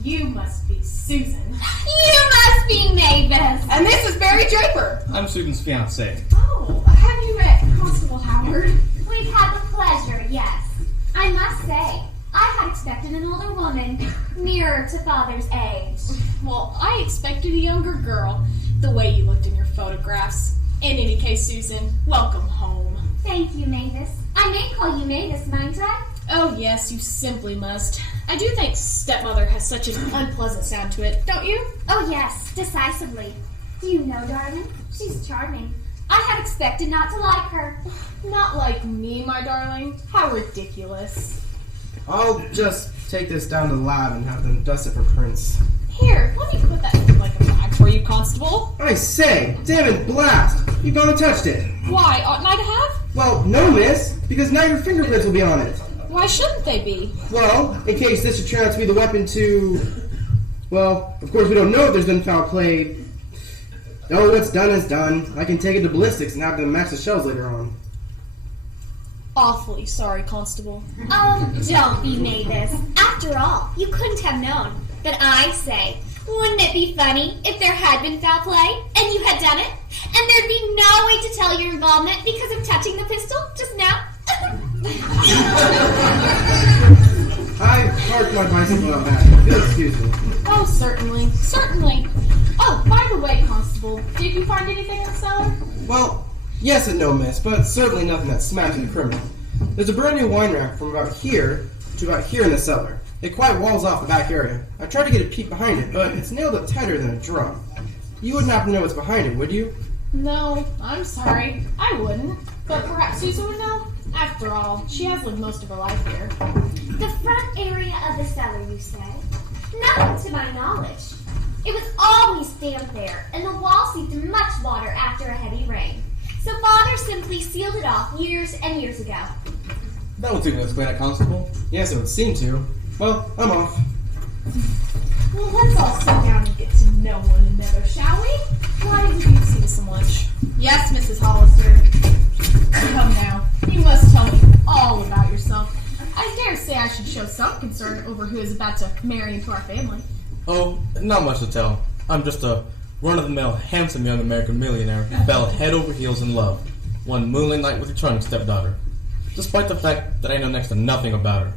You must be Susan. You must be Mavis. And this is Barry Draper. I'm Susan's fiancé. Oh, have you met Constable Howard? We've had the pleasure, yes. I must say, I had expected an older woman, nearer to Father's age. Well, I expected a younger girl, the way you looked in your photographs. In any case, Susan, welcome home. Thank you, Mavis. I may call you Mavis, mind I? Oh, yes, you simply must. I do think stepmother has such an unpleasant sound to it, don't you? Oh, yes, decisively. Do you know, darling? She's charming. I had expected not to like her. Not like me, my darling. How ridiculous. I'll just take this down to the lab and have them dust it for prints. Here, let me put that in like a bag for you, Constable. I say, damn it, blast! You've gone and touched it. Why, oughtn't I to have? Well, no, miss, because now your fingerprints will be on it. Why shouldn't they be? Well, in case this should turn out to be the weapon to... Well, of course we don't know if there's been foul play. Oh, what's done is done. I can take it to ballistics and have them match the shells later on. Awfully sorry, Constable. Oh, don't be Mavis. After all, you couldn't have known. But I say, wouldn't it be funny if there had been foul play and you had done it, and there'd be no way to tell your involvement because of touching the pistol just now? I parked my bicycle out back. You'll excuse me. Oh, certainly. Certainly. Oh, by the way, Constable, did you find anything in the cellar? Well, yes and no, miss, but certainly nothing that's smacking criminal. There's a brand new wine rack from about here to about here in the cellar. It quite walls off the back area. I tried to get a peek behind it, but it's nailed up tighter than a drum. You wouldn't happen to know what's behind it, would you? No, I'm sorry. I wouldn't. But perhaps Susan would know? After all, she has lived most of her life here. The front area of the cellar, you say? Nothing to my knowledge. It was always damp there, and the wall seeped much water after a heavy rain. So Father simply sealed it off years and years ago. That would seem to explain it, Constable. Yes, it would seem to. Well, I'm off. Well, let's all sit down and get to know one another, shall we? Why did you see so much? Yes, Mrs. Hollister. Come now, you must tell me all about yourself. I dare say I should show some concern over who is about to marry into our family. Oh, not much to tell. I'm just a run-of-the-mill, handsome young American millionaire who fell head over heels in love one moonlight night with a charming stepdaughter, despite the fact that I know next to nothing about her,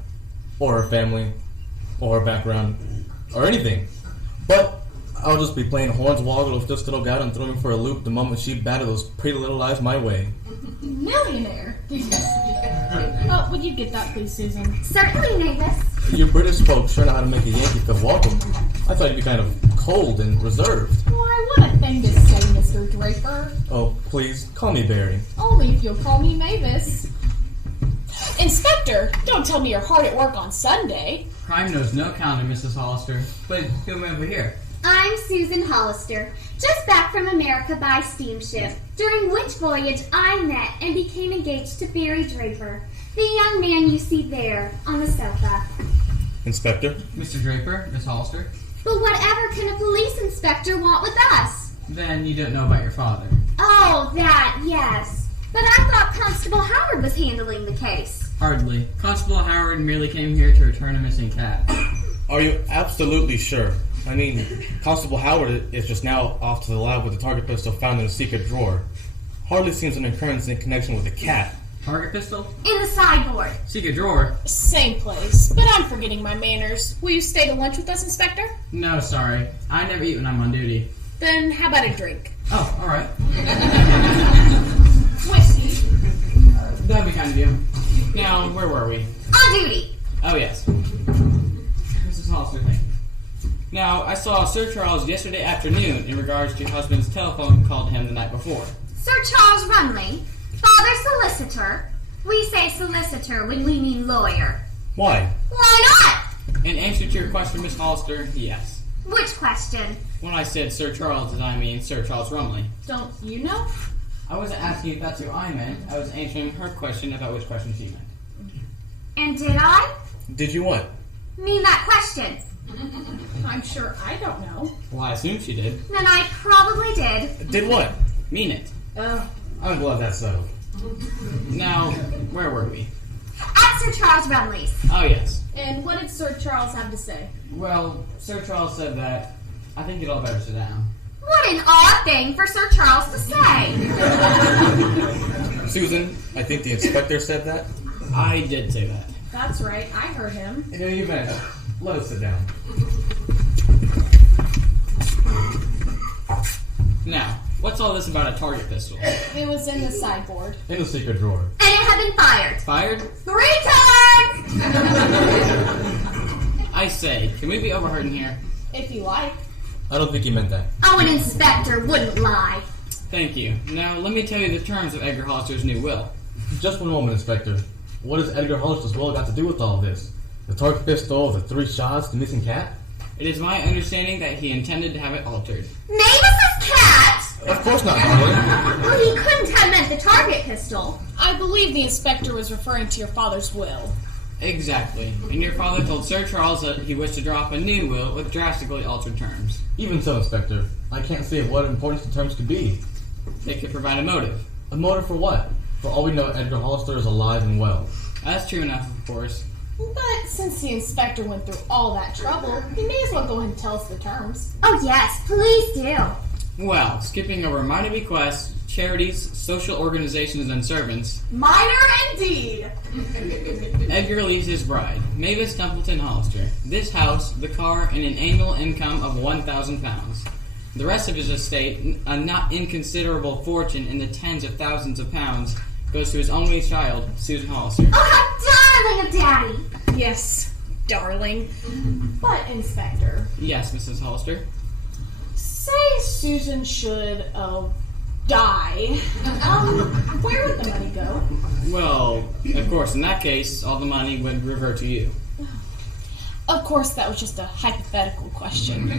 or her family, or her background, or anything. But I'll just be playing hornswoggle with this little gal and throw me for a loop the moment she batted those pretty little eyes my way. Millionaire? Oh, would you get that, please, Susan? Certainly, Mavis. You British folks sure know how to make a Yankee feel welcome. I thought you'd be kind of cold and reserved. Why, what a thing to say, Mr. Draper. Oh, please, call me Barry. Only if you'll call me Mavis. Inspector, don't tell me you're hard at work on Sunday. Crime knows no calendar, Mrs. Hollister. But who am I over here? I'm Susan Hollister, just back from America by steamship, during which voyage I met and became engaged to Barry Draper, the young man you see there on the sofa. Inspector? Mr. Draper, Miss Hollister? But whatever can a police inspector want with us? Then you don't know about your father. Oh, that, yes. But I thought Constable Howard was handling the case. Hardly. Constable Howard merely came here to return a missing cat. Are you absolutely sure? I mean, Constable Howard is just now off to the lab with the target pistol found in a secret drawer. Hardly seems an occurrence in connection with a cat. Target pistol? In the sideboard. Secret drawer? Same place, but I'm forgetting my manners. Will you stay to lunch with us, Inspector? No, sorry. I never eat when I'm on duty. Then how about a drink? Oh, alright. Whiskey. That'd be kind of you. Now, where were we? On duty. Oh, yes. Mrs. Hollister, thank you. Now, I saw Sir Charles yesterday afternoon in regards to your husband's telephone call to him the night before. Sir Charles Rumley, father solicitor. We say solicitor when we mean lawyer. Why? Why not? In answer to your question, Miss Hollister, yes. Which question? When I said Sir Charles, did I mean Sir Charles Rumley? Don't you know? I wasn't asking if that's who I meant. I was answering her question about which question she meant. And did I Did you what? mean that question? I'm sure I don't know. Well, I assumed she did. Then I probably did. Did what? Mean it. I'm glad that's settled. Now, where were we? At Sir Charles Rumley's. Oh, yes. And what did Sir Charles have to say? Well, Sir Charles said that I think you'd all better sit down. What an odd thing for Sir Charles to say. Susan, I think the inspector said that. I did say that. That's right, I heard him. In any event, let us sit down. Now, what's all this about a target pistol? It was in the sideboard. In the secret drawer. And it had been fired. Fired? 3 times! I say, can we be overheard in here? If you like. I don't think he meant that. Oh, an inspector wouldn't lie. Thank you. Now, let me tell you the terms of Edgar Hollister's new will. Just one moment, Inspector. What has Edgar Hollister's will got to do with all this? The target pistol, the 3 shots, the missing cat? It is my understanding that he intended to have it altered. Mavis's cat? Of course not, darling. Well, he couldn't have meant the target pistol. I believe the inspector was referring to your father's will. Exactly. And your father told Sir Charles that he wished to draw up a new will with drastically altered terms. Even so, Inspector, I can't see of what importance the terms could be. They could provide a motive. A motive for what? For all we know, Edgar Hollister is alive and well. That's true enough, of course. But since the inspector went through all that trouble, he may as well go ahead and tell us the terms. Oh yes, please do. Well, skipping over minor bequests, charities, social organizations, and servants, Minor indeed! Edgar leaves his bride, Mavis Templeton Hollister, this house, the car, and an annual income of £1,000. The rest of his estate, a not inconsiderable fortune in the tens of thousands of pounds, goes to his only child, Susan Hollister. Oh, how darling of Daddy! Yes, darling. But, Inspector, Yes, Mrs. Hollister. say Susan should, die. Where would the money go? Well, of course, in that case, all the money would revert to you. Of course, that was just a hypothetical question.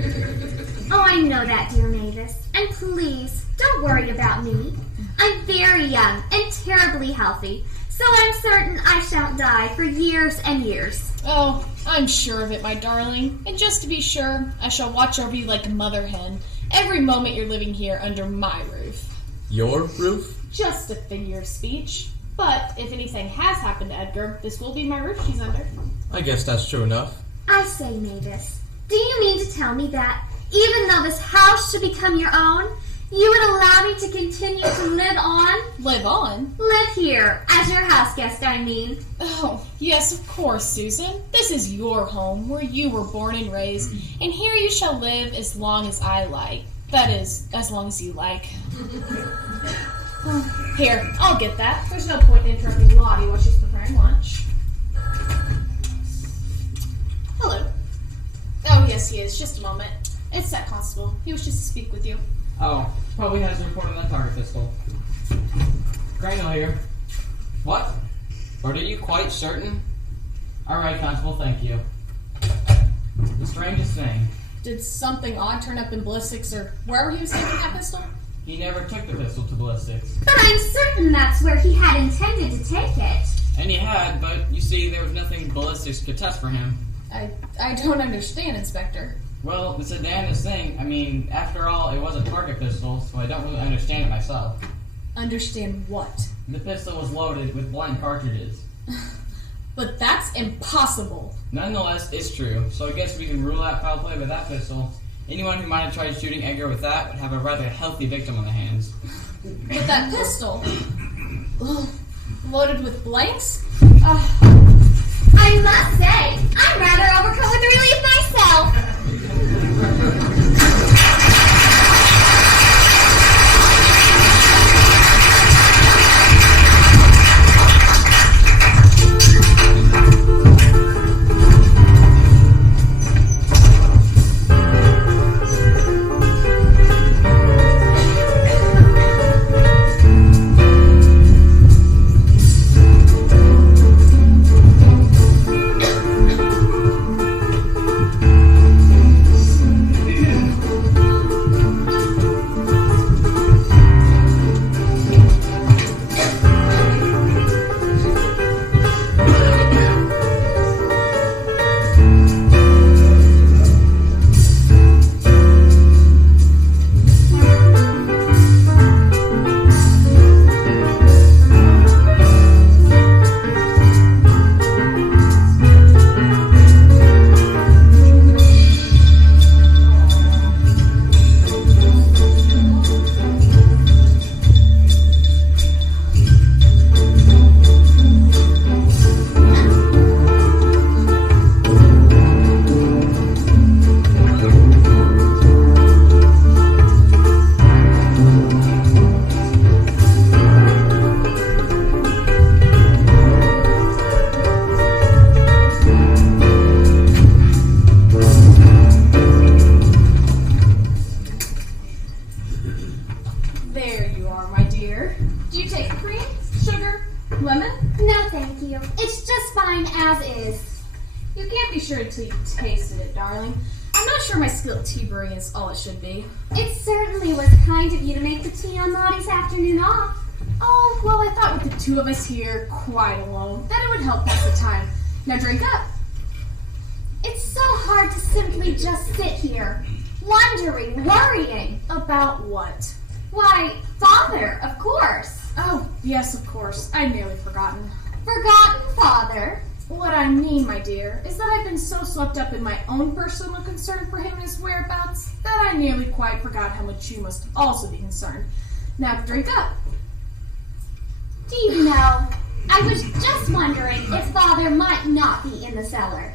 Oh, I know that, dear Mavis. And please, don't worry about me. I'm very young and terribly healthy, so I'm certain I shan't die for years and years. Oh, I'm sure of it, my darling. And just to be sure, I shall watch over you like a mother hen every moment you're living here under my roof. Your roof? Just a figure of speech. But if anything has happened to Edgar, this will be my roof she's under. I guess that's true enough. I say, Mavis, do you mean to tell me that, even though this house should become your own, you would allow me to continue to live on? Live on? Live here, as your house guest, I mean. Oh, yes, of course, Susan. This is your home, where you were born and raised, and here you shall live as long as I like. That is, as long as you like. Here, I'll get that. There's no point in interrupting Lottie while she's preparing lunch. Hello. Oh, yes, he is. Just a moment. It's that constable. He wishes to speak with you. Oh, probably has a report on that target pistol. Crandall here. What? But are you quite certain? Alright, Constable, thank you. The strangest thing. Did something odd turn up in ballistics or wherever he was taking that pistol? He never took the pistol to ballistics. But I'm certain that's where he had intended to take it. And he had, but you see, there was nothing ballistics could test for him. I don't understand, Inspector. Well, it's a damnedest thing. I mean, after all, it was a target pistol, so I don't really understand it myself. Understand what? The pistol was loaded with blank cartridges. But that's impossible. Nonetheless, it's true, so I guess we can rule out foul play with that pistol. Anyone who might have tried shooting Edgar with that would have a rather healthy victim on their hands. But that pistol, loaded with blanks? I must say, I'm rather overcome with relief myself. sure until you've tasted it, darling. I'm not sure my skill at tea brewing is all it should be. It certainly was kind of you to make the tea on Lottie's afternoon off. Oh, well, I thought with the two of us here, quite alone, that it would help pass the time. Now drink up. It's so hard to simply just sit here, wondering, worrying. About what? Why, Father, of course. Oh, yes, of course. I'd nearly forgotten. Forgotten Father? What I mean, my dear, is that I've been so swept up in my own personal concern for him and his whereabouts that I nearly quite forgot how much you must also be concerned. Now drink up. Do you know, I was just wondering if Father might not be in the cellar.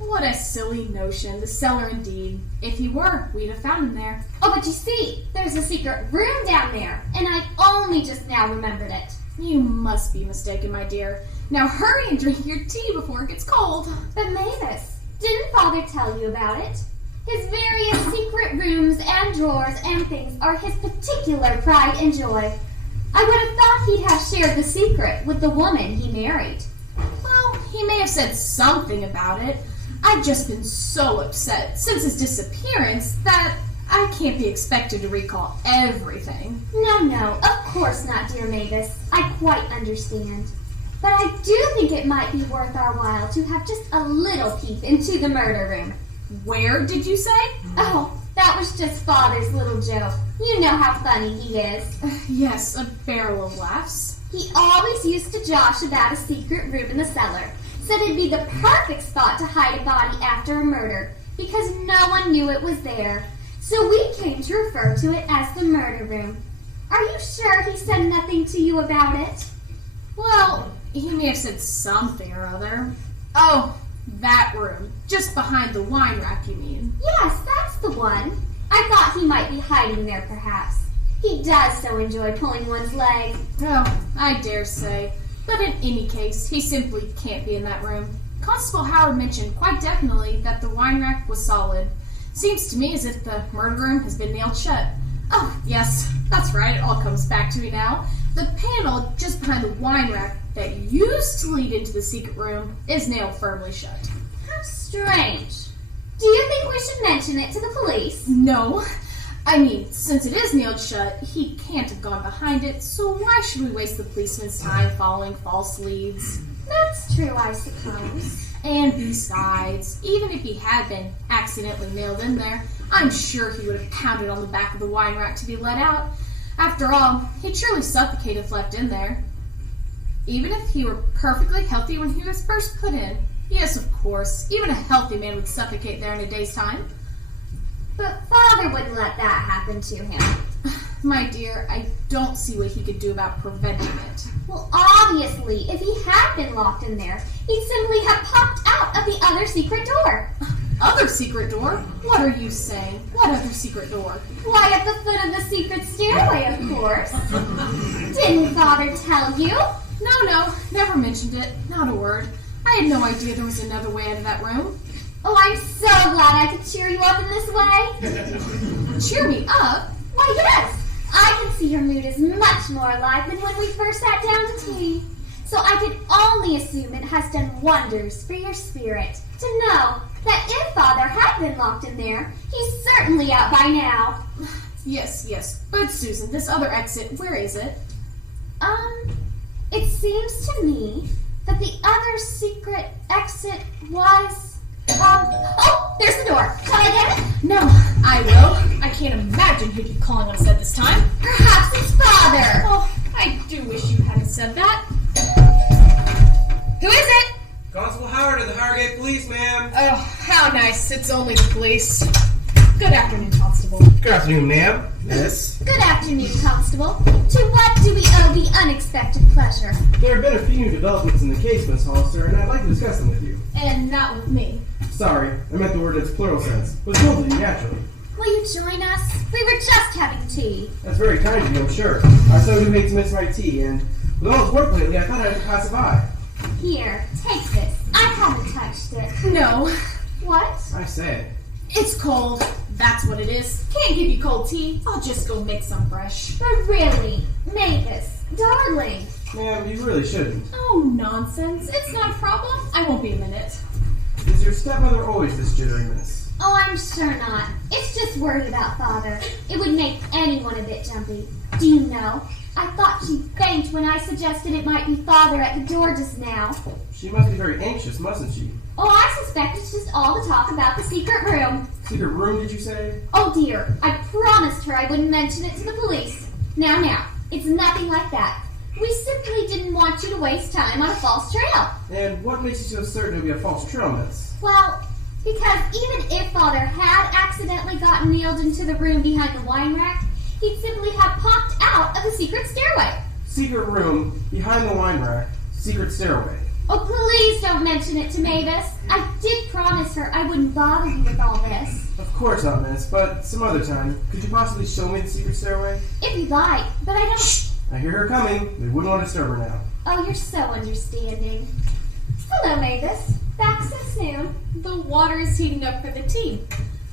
What a silly notion. The cellar indeed. If he were, we'd have found him there. Oh, but you see, there's a secret room down there, and I only just now remembered it. You must be mistaken, my dear. Now hurry and drink your tea before it gets cold. But Mavis, didn't Father tell you about it? His various secret rooms and drawers and things are his particular pride and joy. I would have thought he'd have shared the secret with the woman he married. Well, he may have said something about it. I've just been so upset since his disappearance that I can't be expected to recall everything. No, of course not, dear Mavis. I quite understand. But I do think it might be worth our while to have just a little peep into the murder room. Where did you say? Oh, that was just Father's little joke. You know how funny he is. Yes, a barrel of laughs. He always used to josh about a secret room in the cellar. Said it'd be the perfect spot to hide a body after a murder, because no one knew it was there. So we came to refer to it as the murder room. Are you sure he said nothing to you about it? Well, he may have said something or other. Oh, that room. Just behind the wine rack, you mean? Yes, that's the one. I thought he might be hiding there, perhaps. He does so enjoy pulling one's leg. Oh, I dare say. But in any case, he simply can't be in that room. Constable Howard mentioned quite definitely that the wine rack was solid. Seems to me as if the murder room has been nailed shut. Oh, yes, that's right, it all comes back to me now. The panel just behind the wine rack that used to lead into the secret room is nailed firmly shut. How strange. Do you think we should mention it to the police? No. I mean, since it is nailed shut, he can't have gone behind it, so why should we waste the policeman's time following false leads? That's true, I suppose. And besides, even if he had been accidentally nailed in there, I'm sure he would have pounded on the back of the wine rack to be let out. After all, he'd surely suffocate if left in there. Even if he were perfectly healthy when he was first put in. Yes, of course, even a healthy man would suffocate there in a day's time. But Father wouldn't let that happen to him. My dear, I don't see what he could do about preventing it. Well, obviously, if he had been locked in there, he'd simply have popped out of the other secret door. Other secret door? What are you saying? What other secret door? Why, at the foot of the secret stairway, of course. Didn't Father tell you? No, never mentioned it. Not a word. I had no idea there was another way out of that room. Oh, I'm so glad I could cheer you up in this way. Cheer me up? Why, yes. I can see your mood is much more alive than when we first sat down to tea. So I can only assume it has done wonders for your spirit to know that if Father had been locked in there, he's certainly out by now. Yes. But Susan, this other exit, where is it? It seems to me that the other secret exit was... oh, there's the door. Shall I get it? No, I will. I can't imagine who'd be calling us at this time. Perhaps it's Father. Oh, I do wish you hadn't said that. Who is it? Constable Howard of the Harrogate Police, ma'am. Oh, how nice. It's only the police. Good afternoon, Constable. Good afternoon, ma'am. Yes. Good afternoon, Constable. To what do we owe the unexpected pleasure? There have been a few new developments in the case, Miss Hollister, and I'd like to discuss them with you. And not with me. Sorry, I meant the word in its plural sense, but told to you naturally. Will you join us? We were just having tea. That's very kind of you, I'm sure. I so do hate to miss my tea, and with all this work lately, I thought I had to pass it by. Here, take this. I haven't touched it. No. What? I said. It's cold. That's what it is. Can't give you cold tea. I'll just go make some fresh. But really, Mavis, darling. Ma'am, you really shouldn't. Oh, nonsense. It's not a problem. I won't be a minute. Is your stepmother always this jittery, miss? Oh, I'm sure not. It's just worried about Father. It would make anyone a bit jumpy. Do you know? I thought she fainted when I suggested it might be Father at the door just now. She must be very anxious, mustn't she? Oh, I suspect it's just all the talk about the secret room. Secret room, did you say? Oh dear, I promised her I wouldn't mention it to the police. Now, it's nothing like that. We simply didn't want you to waste time on a false trail. And what makes you so certain it'll be a false trail, miss? Well, because even if Father had accidentally gotten nailed into the room behind the wine rack, he'd simply have popped out of the secret stairway. Secret room, behind the wine rack, secret stairway. Oh, please don't mention it to Mavis. I did promise her I wouldn't bother you with all this. Of course not, miss, but some other time. Could you possibly show me the secret stairway? If you'd like, but I don't... Shh! I hear her coming. We wouldn't want to disturb her now. Oh, you're so understanding. Hello, Mavis. Back so soon. The water is heating up for the tea.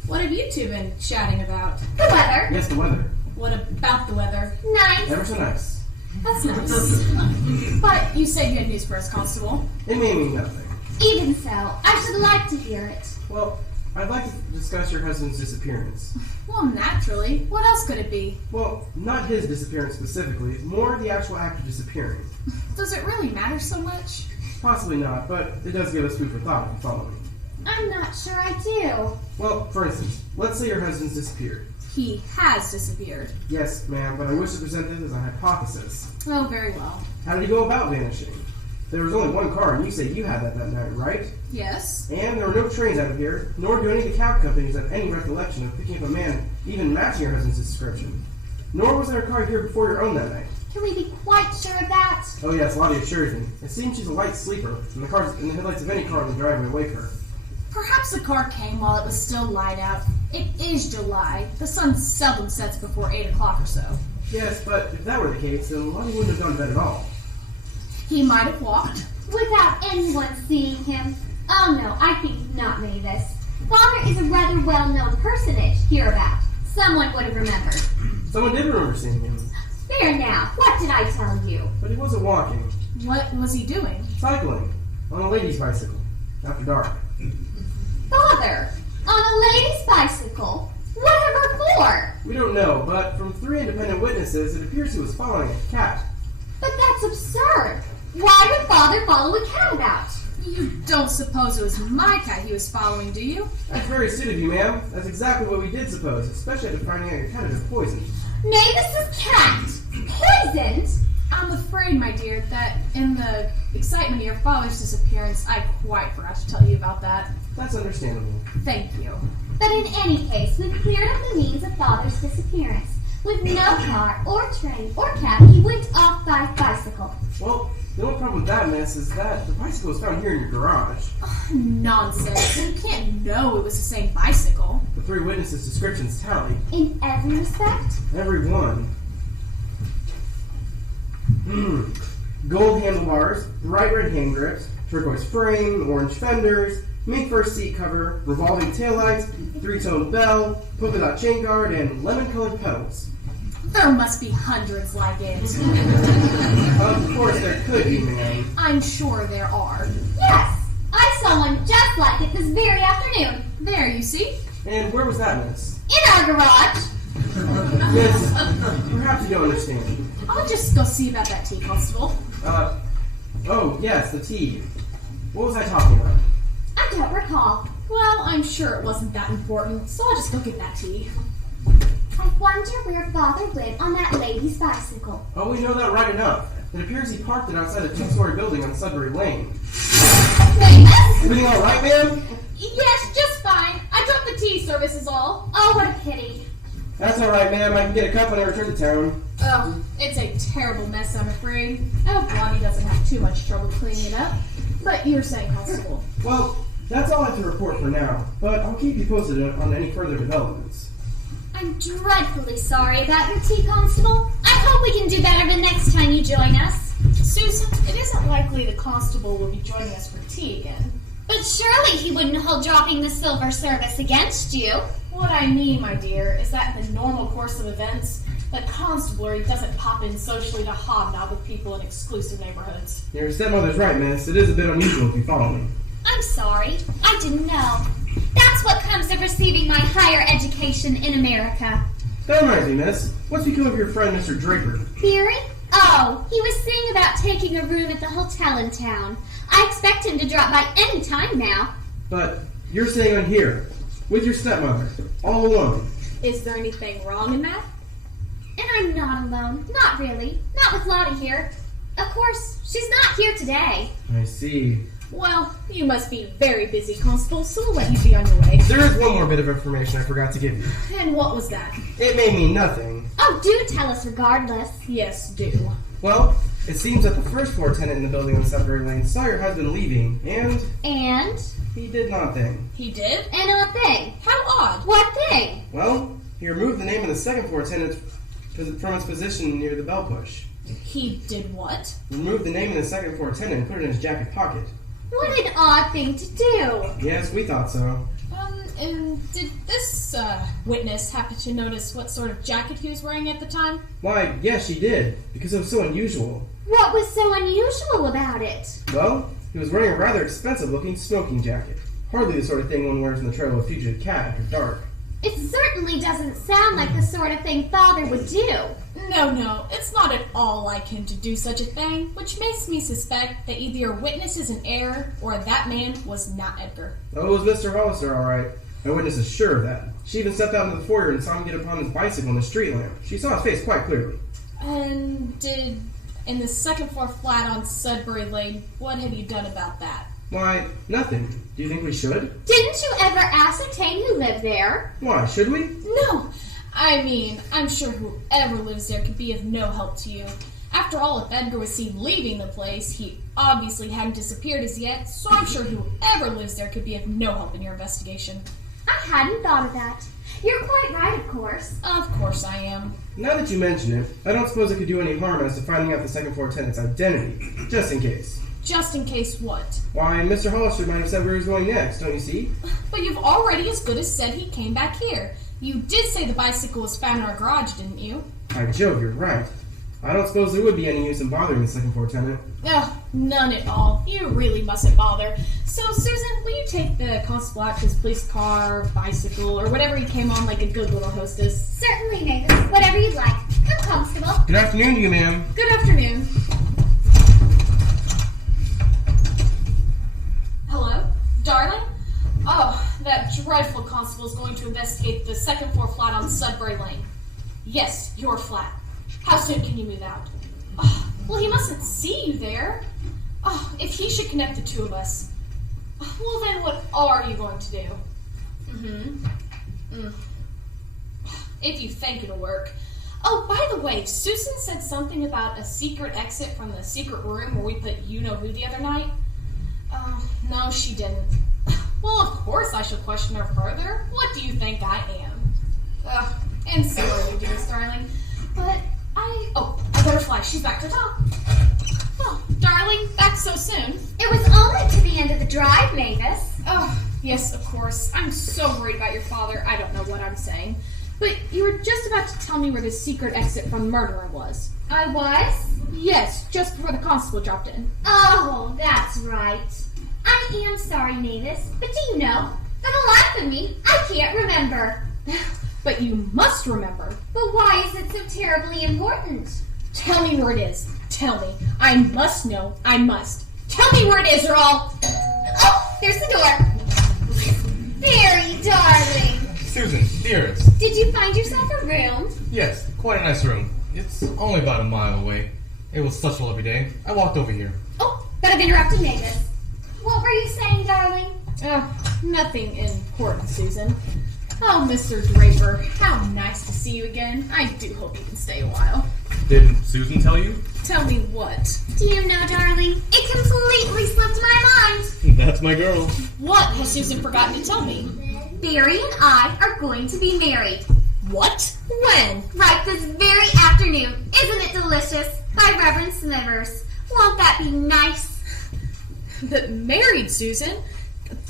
What have you two been chatting about? The weather. Yes, the weather. What about the weather? Nice. Ever so nice. That's nice. But you said you had news for us, Constable. It may mean nothing. Even so, I should like to hear it. Well, I'd like to discuss your husband's disappearance. Well, naturally. What else could it be? Well, not his disappearance specifically, more the actual act of disappearing. Does it really matter so much? Possibly not, but it does give us food for thought if you follow me. I'm not sure I do. Well, for instance, let's say your husband's disappeared. He has disappeared. Yes, ma'am, but I wish to present this as a hypothesis. Oh, very well. How did he go about vanishing? There was only one car, and you say you had that night, right? Yes. And there were no trains out of here, nor do any of the cab companies have any recollection of picking up a man even matching your husband's description. Nor was there a car here before your own that night. Can we be quite sure of that? Oh yes, Lottie assures me. It seems she's a light sleeper, and the headlights of any car in the driveway wake her. Perhaps the car came while it was still light out. It is July. The sun seldom sets before 8 o'clock or so. Yes, but if that were the case, then Lottie wouldn't have gone to bed at all. He might have walked. Without anyone seeing him? Oh no, I think not, Mavis. Father is a rather well-known personage hereabout. Someone would have remembered. Someone did remember seeing him. There now, what did I tell you? But he wasn't walking. What was he doing? Cycling. On a lady's bicycle. After dark. Father, on a lady's bicycle? Whatever for? We don't know, but from 3 independent witnesses, it appears he was following a cat. But that's absurd. Why would Father follow a cat about? You don't suppose it was my cat he was following, do you? That's very astute of you, ma'am. That's exactly what we did suppose, especially after finding out your cat had been poisoned. Mavis's cat? Poisoned? I'm afraid, my dear, that in the excitement of your father's disappearance, I quite forgot to tell you about that. That's understandable. Thank you. But in any case, we've cleared up the means of Father's disappearance. With no car or train or cab, he went off by bicycle. Well, the only problem with that, miss, is that the bicycle was found here in your garage. Nonsense. You can't know it was the same bicycle. The 3 witnesses' descriptions tally. In every respect? Every one. Gold handlebars, bright red hand grips, turquoise frame, orange fenders, mink fur seat cover, revolving taillights, 3-tone bell, polka dot chain guard, and lemon-colored pedals. There must be hundreds like it. Of course there could be, ma'am. I'm sure there are. Yes! I saw one just like it this very afternoon. There, you see? And where was that, miss? In our garage. Miss, perhaps you don't understand. I'll just go see about that tea, Constable. Oh, yes, the tea. What was I talking about? I don't recall. Well, I'm sure it wasn't that important, so I'll just go get that tea. I wonder where Father went on that lady's bicycle. Oh, we know that right enough. It appears he parked it outside a 2-story building on Sudbury Lane. Mavis? Everything all right, ma'am? Yes, just fine. I dropped the tea service is all. Oh, what a pity. That's all right, ma'am. I can get a cup when I return to town. Oh, it's a terrible mess, I'm afraid. I hope Lottie doesn't have too much trouble cleaning it up. But you're saying, Constable. Well, that's all I have to report for now, but I'll keep you posted on any further developments. I'm dreadfully sorry about your tea, Constable. I hope we can do better the next time you join us. Susan, it isn't likely the Constable will be joining us for tea again. But surely he wouldn't hold dropping the silver service against you. What I mean, my dear, is that in the normal course of events, the constabulary doesn't pop in socially to hobnob with people in exclusive neighborhoods. Your stepmother's right, miss. It is a bit unusual if you follow me. I'm sorry. I didn't know. That's what comes of receiving my higher education in America. That reminds me, miss. What's become of your friend, Mr. Draper? Theory? Oh, he was saying about taking a room at the hotel in town. I expect him to drop by any time now. But you're staying on here, with your stepmother, all alone. Is there anything wrong in that? And I'm not alone. Not really. Not with Lottie here. Of course, she's not here today. I see. Well, you must be very busy, Constable, so we'll let you be on your way. There is one more bit of information I forgot to give you. And what was that? It may mean nothing. Oh, do tell us regardless. Yes, do. Well, it seems that the first floor tenant in the building on Sudbury Lane saw your husband leaving, and And? he did nothing. He did? And a thing. How odd. What thing? Well, he removed the name of the second floor tenant from its position near the bell push. He did what? Removed the name of the second floor tenant and put it in his jacket pocket. What an odd thing to do. Yes, we thought so. And did this witness happen to notice what sort of jacket he was wearing at the time? Why, yes, she did, because it was so unusual. What was so unusual about it? Well, he was wearing a rather expensive-looking smoking jacket. Hardly the sort of thing one wears in the trail of a fugitive cat after dark. It certainly doesn't sound like the sort of thing Father would do. No, it's not at all like him to do such a thing, which makes me suspect that either your witness is in error or that man was not Edgar. Oh, it was Mr. Hollister, all right. My witness is sure of that. She even stepped out into the foyer and saw him get upon his bicycle in the street lamp. She saw his face quite clearly. And did, in the second floor flat on Sudbury Lane, what have you done about that? Why, nothing. Do you think we should? Didn't you ever ascertain who lived there? Why, should we? No, I mean, I'm sure whoever lives there could be of no help to you. After all, if Edgar was seen leaving the place, he obviously hadn't disappeared as yet, so I'm sure whoever lives there could be of no help in your investigation. I hadn't thought of that. You're quite right, of course. Of course I am. Now that you mention it, I don't suppose it could do any harm as to finding out the second floor tenant's identity, just in case. Just in case what? Why, Mr. Hollister might have said where he was going next, don't you see? But you've already as good as said he came back here. You did say the bicycle was found in our garage, didn't you? By Jove, you're right. I don't suppose there would be any use in bothering the second floor tenant. Ugh, none at all. You really mustn't bother. So, Susan, will you take the constable out to his police car, bicycle, or whatever he came on like a good little hostess? Certainly, Mavis. Whatever you'd like. Come, Constable. Good afternoon to you, ma'am. Good afternoon. Hello? Darling? Oh, that dreadful constable is going to investigate the second floor flat on Sudbury Lane. Yes, your flat. How soon can you move out? Oh, well, he mustn't see you there. Oh, if he should connect the two of us. Well, then what are you going to do? If you think it'll work. Oh, by the way, Susan said something about a secret exit from the secret room where we put you-know-who the other night. No, she didn't. Well, of course I shall question her further. What do you think I am? And so are you, dearest darling. But I better fly. She's back to the top. Oh, darling, back so soon. It was only to the end of the drive, Mavis. Oh, yes, of course. I'm so worried about your father. I don't know what I'm saying. But you were just about to tell me where the secret exit from the murderer was. I was? Yes, just before the constable dropped in. Oh, that's right. I am sorry, Mavis, but do you know, for the life of me, I can't remember. But you must remember. But why is it so terribly important? Tell me where it is. Tell me. I must know. I must. Tell me where it is, or I'll... Oh, there's the door. Barry, darling. Susan, dearest. Did you find yourself a room? Yes, quite a nice room. It's only about a mile away. It was such a lovely day. I walked over here. Oh, but I've interrupted Mavis. What were you saying, darling? Nothing important, Susan. Oh, Mr. Draper, how nice to see you again. I do hope you can stay a while. Did Susan tell you? Tell me what? Do you know, darling, it completely slipped my mind. That's my girl. What has Susan forgotten to tell me? Barry and I are going to be married. What? When? Right this very afternoon. Isn't it delicious? By Reverend Smithers. Won't that be nice? But married, Susan?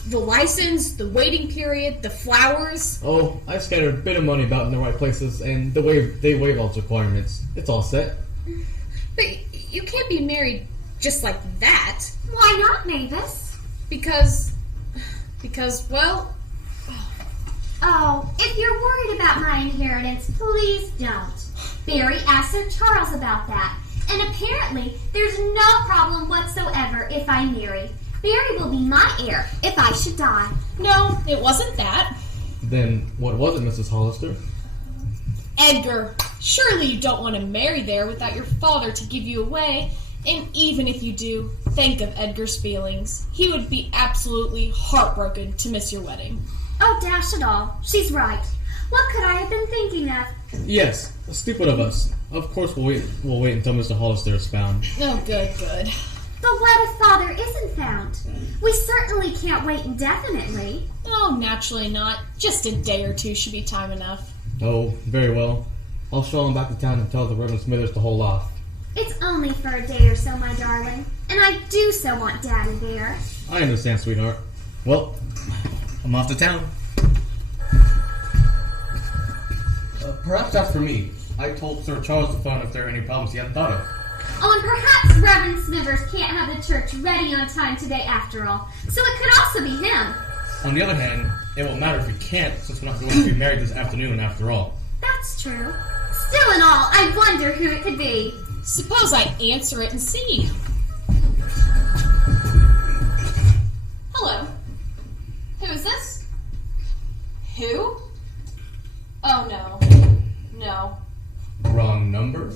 The license, the waiting period, the flowers. Oh, I scattered a bit of money about in the right places, and they waive all its requirements. It's all set. But you can't be married just like that. Why not, Mavis? Because, well... Oh, if you're worried about my inheritance, please don't. Barry asked Sir Charles about that, and apparently there's no problem whatsoever if I marry. Barry will be my heir if I should die. No, it wasn't that. Then what was it, Mrs. Hollister? Edgar, surely you don't want to marry there without your father to give you away. And even if you do, think of Edgar's feelings. He would be absolutely heartbroken to miss your wedding. Oh, dash it all. She's right. What could I have been thinking of? Yes, stupid of us. Of course we'll wait until Mr. Hollister is found. Oh, good. But what if father isn't found? We certainly can't wait indefinitely. Oh, naturally not. Just a day or two should be time enough. Oh, very well. I'll show him back to town and tell the Reverend Smithers to hold off. It's only for a day or so, my darling. And I do so want Daddy there. I understand, sweetheart. Well, I'm off to town. Perhaps that's for me. I told Sir Charles to phone if there are any problems he hadn't thought of. Oh, and perhaps Reverend Smithers can't have the church ready on time today after all. So it could also be him. On the other hand, it won't matter if we can't, since we're not going to be married this afternoon after all. That's true. Still in all, I wonder who it could be. Suppose I answer it and see. Hello. Who is this? Who? Oh, no. No. Wrong number?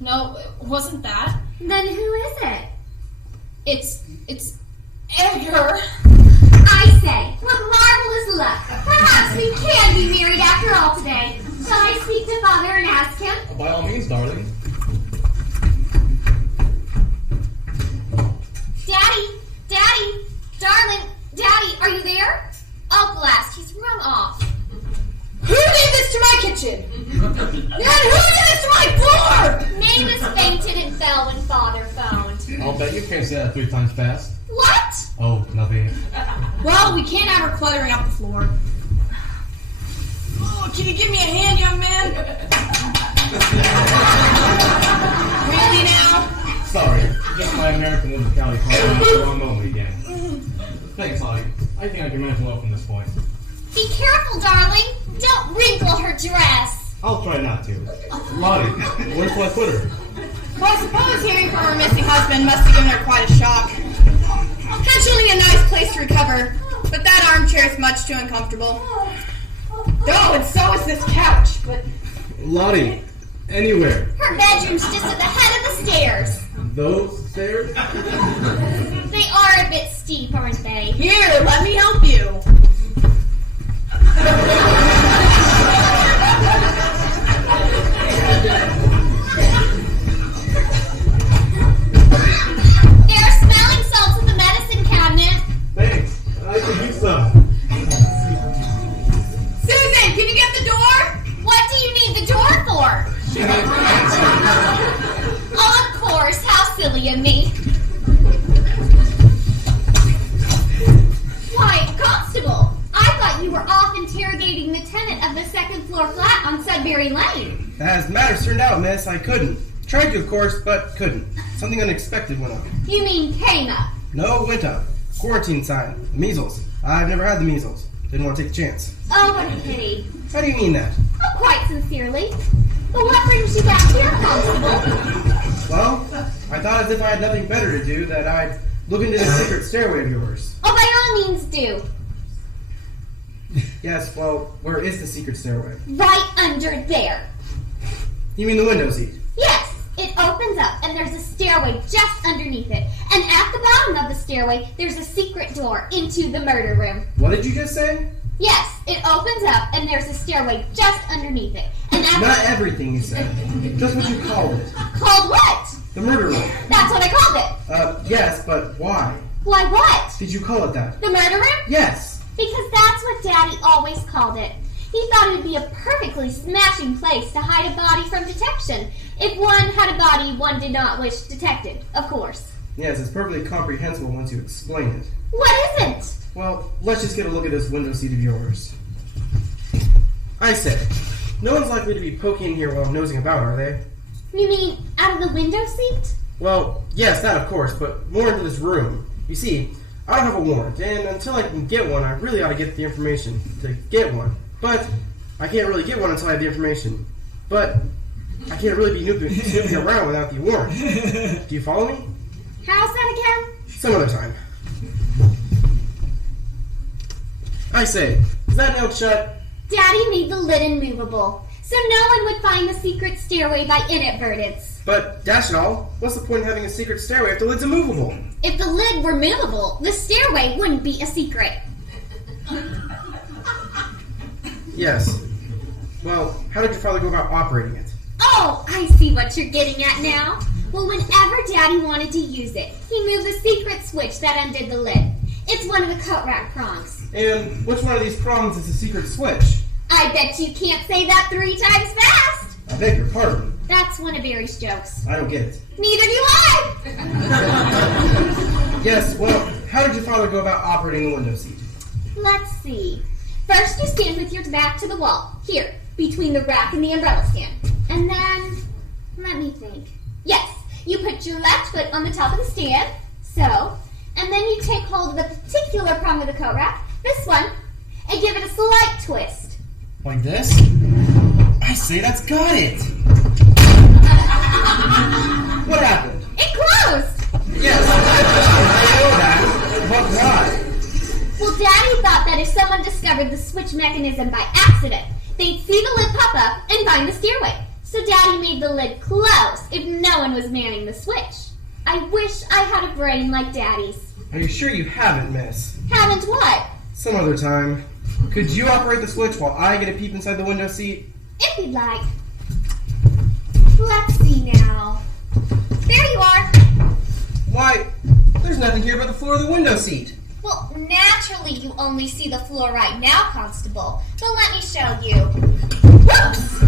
No, it wasn't that. Then who is it? It's Edgar. I say, what marvelous luck. Perhaps we can be married after all today. Shall I speak to father and ask him? By all means, darling. Daddy, darling, Daddy, are you there? Oh, blast, he's run off. Who did this to my kitchen? And who did this to my floor? Mavis fainted and fell when father phoned. I'll bet you can't say that 3 times fast. What? Oh, nothing. Well, we can't have her cluttering up the floor. Oh, can you give me a hand, young man? Really now? Sorry, just my American musicality caught me at the wrong moment again. Thanks, Lottie. I think I can manage well from this point. Be careful, darling. Don't wrinkle her dress. I'll try not to. Lottie, where shall I put her? Well, I suppose hearing from her missing husband must have given her quite a shock. Potentially a nice place to recover, but that armchair is much too uncomfortable. Oh, and so is this couch, but... Lottie, anywhere. Her bedroom's just at the head of the stairs. Those stairs? They are a bit steep, aren't they? Here, let me help you. There are smelling salts in the medicine cabinet. Thanks. I can use some. Susan, can you get the door? What do you need the door for? Oh, of course. How silly of me. Why, Constable, I thought you were off interrogating the tenant of the second-floor flat on Sudbury Lane. As matters turned out, miss, I couldn't. Tried to, of course, but couldn't. Something unexpected went up. You mean came up? No, went up. Quarantine sign. Measles. I've never had the measles. Didn't want to take the chance. Oh, what a pity. How do you mean that? Oh, quite sincerely. But what brings you back here, Constable? Well, I thought as if I had nothing better to do that I'd look into this secret stairway of yours. Oh, by all means do. Yes, well, where is the secret stairway? Right under there. You mean the window seat? Yes, it opens up and there's a stairway just underneath it. And at the bottom of the stairway, there's a secret door into the murder room. What did you just say? Yes, it opens up and there's a stairway just underneath it. And at Not everything you said. Just what you called it. Called what? The murder room. That's what I called it. Yes, but why? Why what? Did you call it that? The murder room? Yes. Because that's what Daddy always called it. He thought it would be a perfectly smashing place to hide a body from detection. If one had a body one did not wish detected, of course. Yes, it's perfectly comprehensible once you explain it. What isn't? Well, let's just get a look at this window seat of yours. I said, no one's likely to be poking in here while I'm nosing about, are they? You mean out of the window seat? Well, yes, that of course, but more into this room. You see, I don't have a warrant, and until I can get one, I really ought to get the information to get one. But I can't really get one until I have the information. But I can't really be snooping around without the warrant. Do you follow me? How's that again? Some other time. I say, is that nailed shut? Daddy made the lid immovable, so no one would find the secret stairway by inadvertence. But, dash it all, what's the point of having a secret stairway if the lid's immovable? If the lid were movable, the stairway wouldn't be a secret. Yes. Well, how did your father go about operating it? Oh, I see what you're getting at now. Well, whenever Daddy wanted to use it, he moved the secret switch that undid the lid. It's one of the coat rack prongs. And which one of these prongs is the secret switch? I bet you can't say that 3 times fast. I beg your pardon. That's one of Barry's jokes. I don't get it. Neither do I. Yes, well, how did your father go about operating the window seat? Let's see. First, you stand with your back to the wall. Here, between the rack and the umbrella stand. And then, let me think. Yes, you put your left foot on the top of the stand. So. And then you take hold of a particular prong of the coat rack, this one, and give it a slight twist. Like this? I say that's got it! What happened? It closed! Yes, I know that. But why? Well, Daddy thought that if someone discovered the switch mechanism by accident, they'd see the lid pop up and find the stairway. So Daddy made the lid close if no one was manning the switch. I wish I had a brain like Daddy's. Are you sure you haven't, miss? Haven't what? Some other time. Could you operate the switch while I get a peep inside the window seat? If you'd like. Let's see now. There you are. Why, there's nothing here but the floor of the window seat. Well, naturally you only see the floor right now, Constable. But let me show you. Whoops!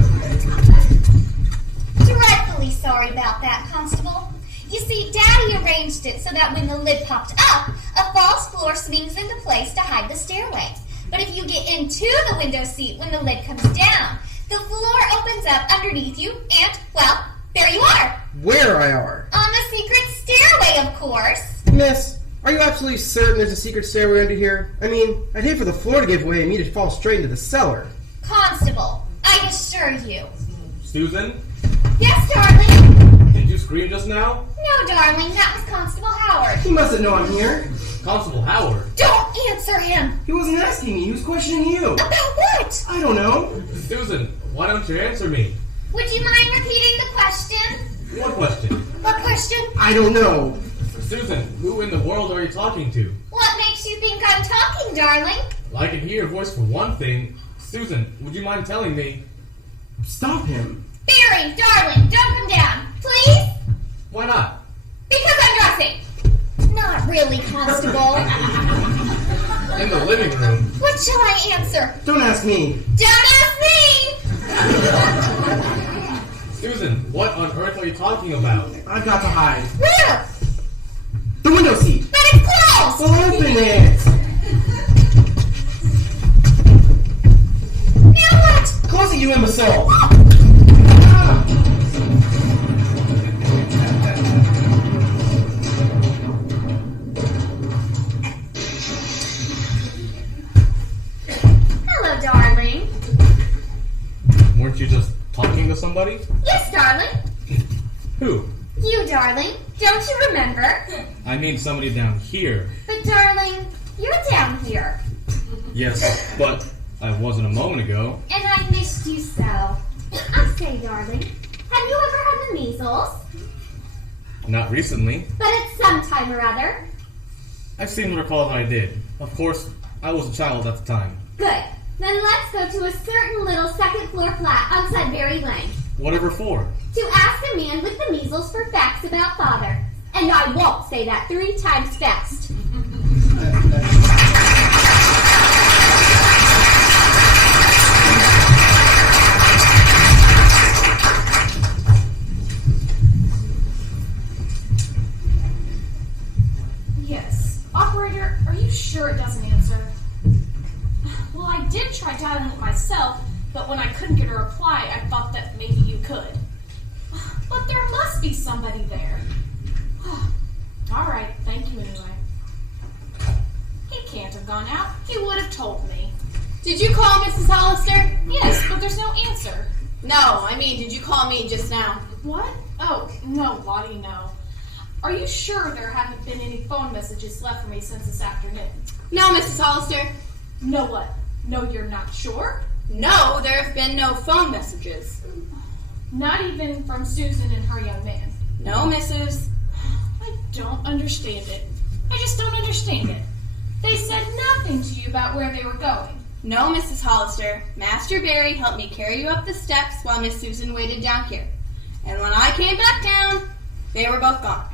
Dreadfully sorry about that, Constable. You see, Daddy arranged it so that when the lid popped up, a false floor swings into place to hide the stairway. But if you get into the window seat when the lid comes down, the floor opens up underneath you and, well, there you are. Where I are? On the secret stairway, of course. Miss, are you absolutely certain there's a secret stairway under here? I mean, I'd hate for the floor to give way and me to fall straight into the cellar. Constable, I assure you. Susan? Yes, darling? Did you scream just now? No, darling, that was Constable Howard. He mustn't know I'm here. Constable Howard? Don't answer him! He wasn't asking me, he was questioning you. About what? I don't know. Susan, why don't you answer me? Would you mind repeating the question? What question? What question? I don't know. Susan, who in the world are you talking to? What makes you think I'm talking, darling? Well, I can hear your voice for one thing. Susan, would you mind telling me? Stop him. Barry, darling, don't come down. Please? Why not? Because I'm dressing. Not really, Constable. In the living room. What shall I answer? Don't ask me. Don't ask me! Susan, what on earth are you talking about? I've got to hide. Where? The window seat. But it's closed! Well, open it. Now what? Close it, you imbecile. Hello, darling. Weren't you just talking to somebody? Yes, darling. Who? You, darling. Don't you remember? I mean somebody down here. But, darling, you're down here. Yes, but I wasn't a moment ago. And I missed you so. I say, darling, have you ever had the measles? Not recently. But at some time or other. I seem to recall that I did. Of course, I was a child at the time. Good. Then let's go to a certain little second-floor flat on Sudbury Lane Whatever for? to ask a man with the measles for facts about father. And I won't say that 3 times fast. Yes. Operator, are you sure it doesn't answer? Well, I did try dialing it myself, but when I couldn't get a reply, I thought that maybe you could. But there must be somebody there. Alright, thank you anyway. He can't have gone out. He would have told me. Did you call Mrs. Hollister? Yes, but there's no answer. No, I mean, did you call me just now? What? Oh, no, Lottie, no. Are you sure there haven't been any phone messages left for me since this afternoon? No, Mrs. Hollister. No what? No, you're not sure? No, there have been no phone messages. Not even from Susan and her young man? No, Mrs. I don't understand it. I just don't understand it. They said nothing to you about where they were going. No, Mrs. Hollister. Master Barry helped me carry you up the steps while Miss Susan waited down here. And when I came back down, they were both gone.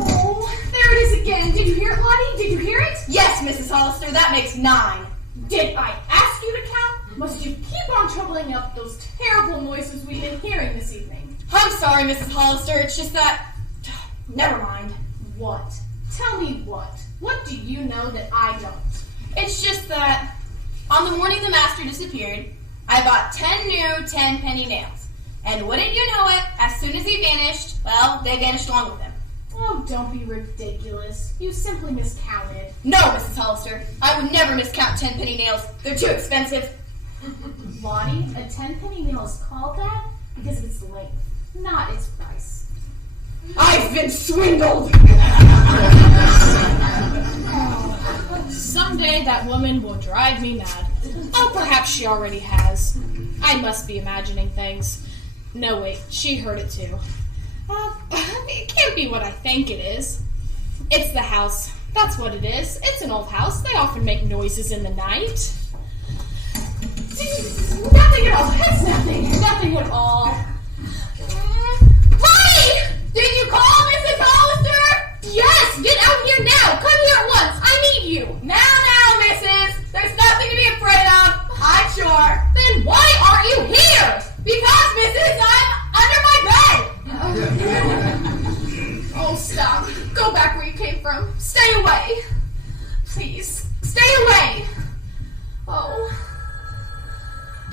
Oh, there it is again. Did you hear it, Lottie? Did you hear it? Yes, Mrs. Hollister, that makes 9. Did I ask you to count? Must you keep on troubling up those terrible noises we've been hearing this evening? I'm sorry, Mrs. Hollister. It's just that... Never mind. What? Tell me what. What do you know that I don't? It's just that on the morning the master disappeared, I bought 10 new 10-penny nails. And wouldn't you know it, as soon as he vanished, well, they vanished along with him. Oh, don't be ridiculous. You simply miscounted. No, Mrs. Hollister. I would never miscount 10-penny nails. They're too expensive. Lottie, a 10-penny nail is called that because of its length, not its price. I've been swindled! Someday that woman will drive me mad. Oh, perhaps she already has. I must be imagining things. No, wait, she heard it too. It can't be what I think it is. It's the house. That's what it is. It's an old house. They often make noises in the night. Nothing at all. It's nothing. Nothing at all. Lottie! Did you call Mrs. Hollister? Yes! Get out here now! Come here at once! I need you! Now, missus! There's nothing to be afraid of. I'm sure. Then why aren't you here? Because, missus, I'm under my bed! Oh, stop. Go back where you came from. Stay away. Please, stay away. Oh.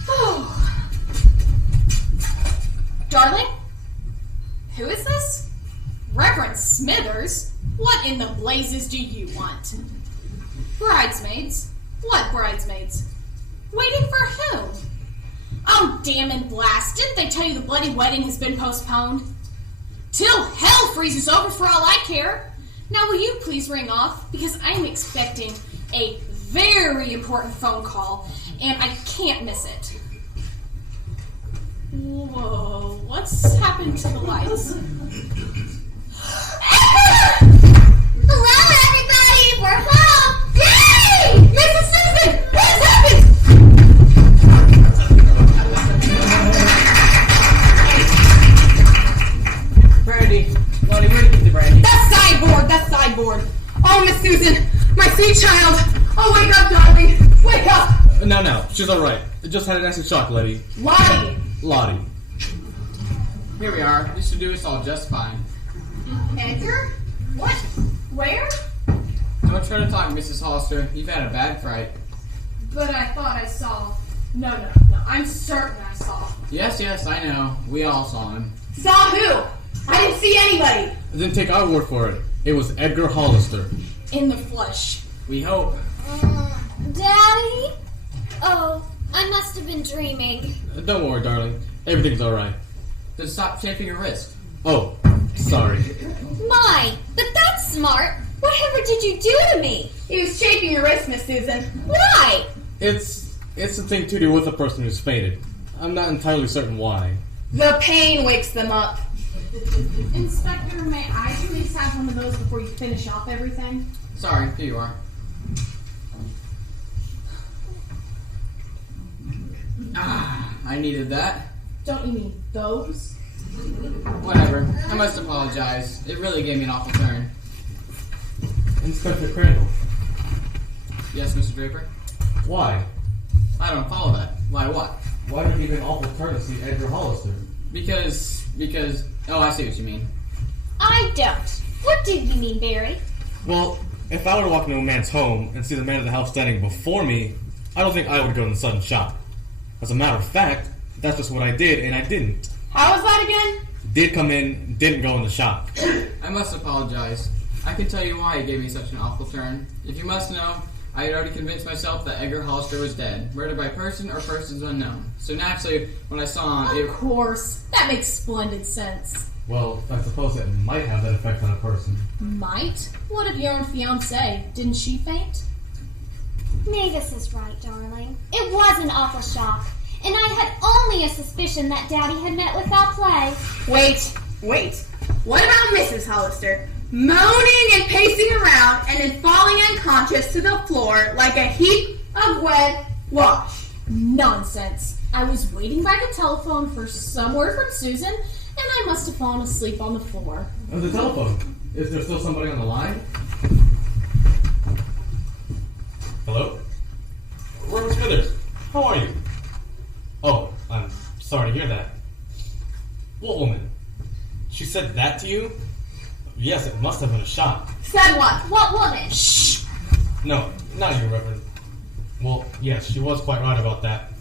Oh. Darling? Who is this? Reverend Smithers? What in the blazes do you want? Bridesmaids? What bridesmaids? Waiting for whom? Oh, damn and blast. Didn't they tell you the bloody wedding has been postponed? Till hell freezes over for all I care. Now will you please ring off? Because I'm expecting a very important phone call, and I can't miss it. Whoa, what's happened to the lights? Hello, everybody! We're home! Yay! Mrs. Susan! What's happened? Brandy. Lottie, where to keep the brandy? That sideboard! Oh, Miss Susan! My sweet child! Oh, wake up, darling! Wake up! No, she's alright. Just had an acid shock, lady. Lottie. Here we are. This should do us all just fine. Edgar? What? Where? Don't try to talk, Mrs. Hollister. You've had a bad fright. But I thought I saw... No. I'm certain I saw. Yes, I know. We all saw him. Saw who? I didn't see anybody! Then take our word for it. It was Edgar Hollister. In the flesh. We hope. Daddy? Oh, I must have been dreaming. Don't worry, darling. Everything's alright. Just stop chafing your wrist. Oh, sorry. My, but that's smart. Whatever did you do to me? He was chafing your wrist, Miss Susan. Why? It's a thing to do with a person who's fainted. I'm not entirely certain why. The pain wakes them up. Inspector, may I please have one of those before you finish off everything? Sorry, here you are. I needed that. Don't you mean those? Whatever. I must apologize. It really gave me an awful turn. Inspector Crandall. Yes, Mr. Draper? Why? I don't follow that. Why what? Why did you give an awful turn to see Edgar Hollister? Because... Oh, I see what you mean. I don't. What do you mean, Barry? Well, if I were to walk into a man's home and see the man of the house standing before me, I don't think I would go in sudden shock. As a matter of fact, that's just what I did, and I didn't. How was that again? Did come in, didn't go into shock. I must apologize. I can tell you why it gave me such an awful turn. If you must know, I had already convinced myself that Edgar Hollister was dead, murdered by person or persons unknown. So naturally, when I saw him, Of course. That makes splendid sense. Well, I suppose it might have that effect on a person. Might? What of your own fiancée? Didn't she faint? Mavis is right, darling. It was an awful shock, and I had only a suspicion that Daddy had met with foul play. Wait. What about Mrs. Hollister? Moaning and pacing around and then falling unconscious to the floor like a heap of wet wash. Nonsense. I was waiting by the telephone for some word from Susan, and I must have fallen asleep on the floor. On the telephone. Is there still somebody on the line? Hello? Reverend Smithers, how are you? Oh, I'm sorry to hear that. What woman? She said that to you? Yes, it must have been a shock. Said what? What woman? Shh! No, not you, Reverend. Well, yes, she was quite right about that.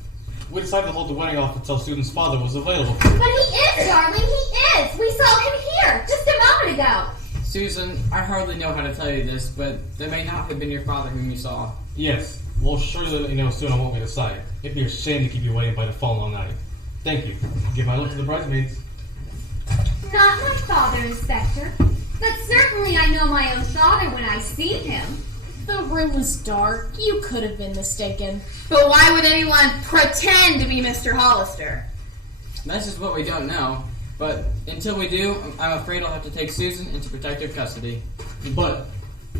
We decided to hold the wedding off until Susan's father was available. But he is, darling, he is. We saw him here just a moment ago. Susan, I hardly know how to tell you this, but that may not have been your father whom you saw. Yes, we'll surely let you know soon on what we decide. It'd be a shame to keep you waiting by the phone all night. Thank you. Give my love to the bridesmaids. Not my father, Inspector. But certainly I know my own father when I see him. The room was dark. You could have been mistaken. But why would anyone pretend to be Mr. Hollister? That's just what we don't know. But until we do, I'm afraid I'll have to take Susan into protective custody. But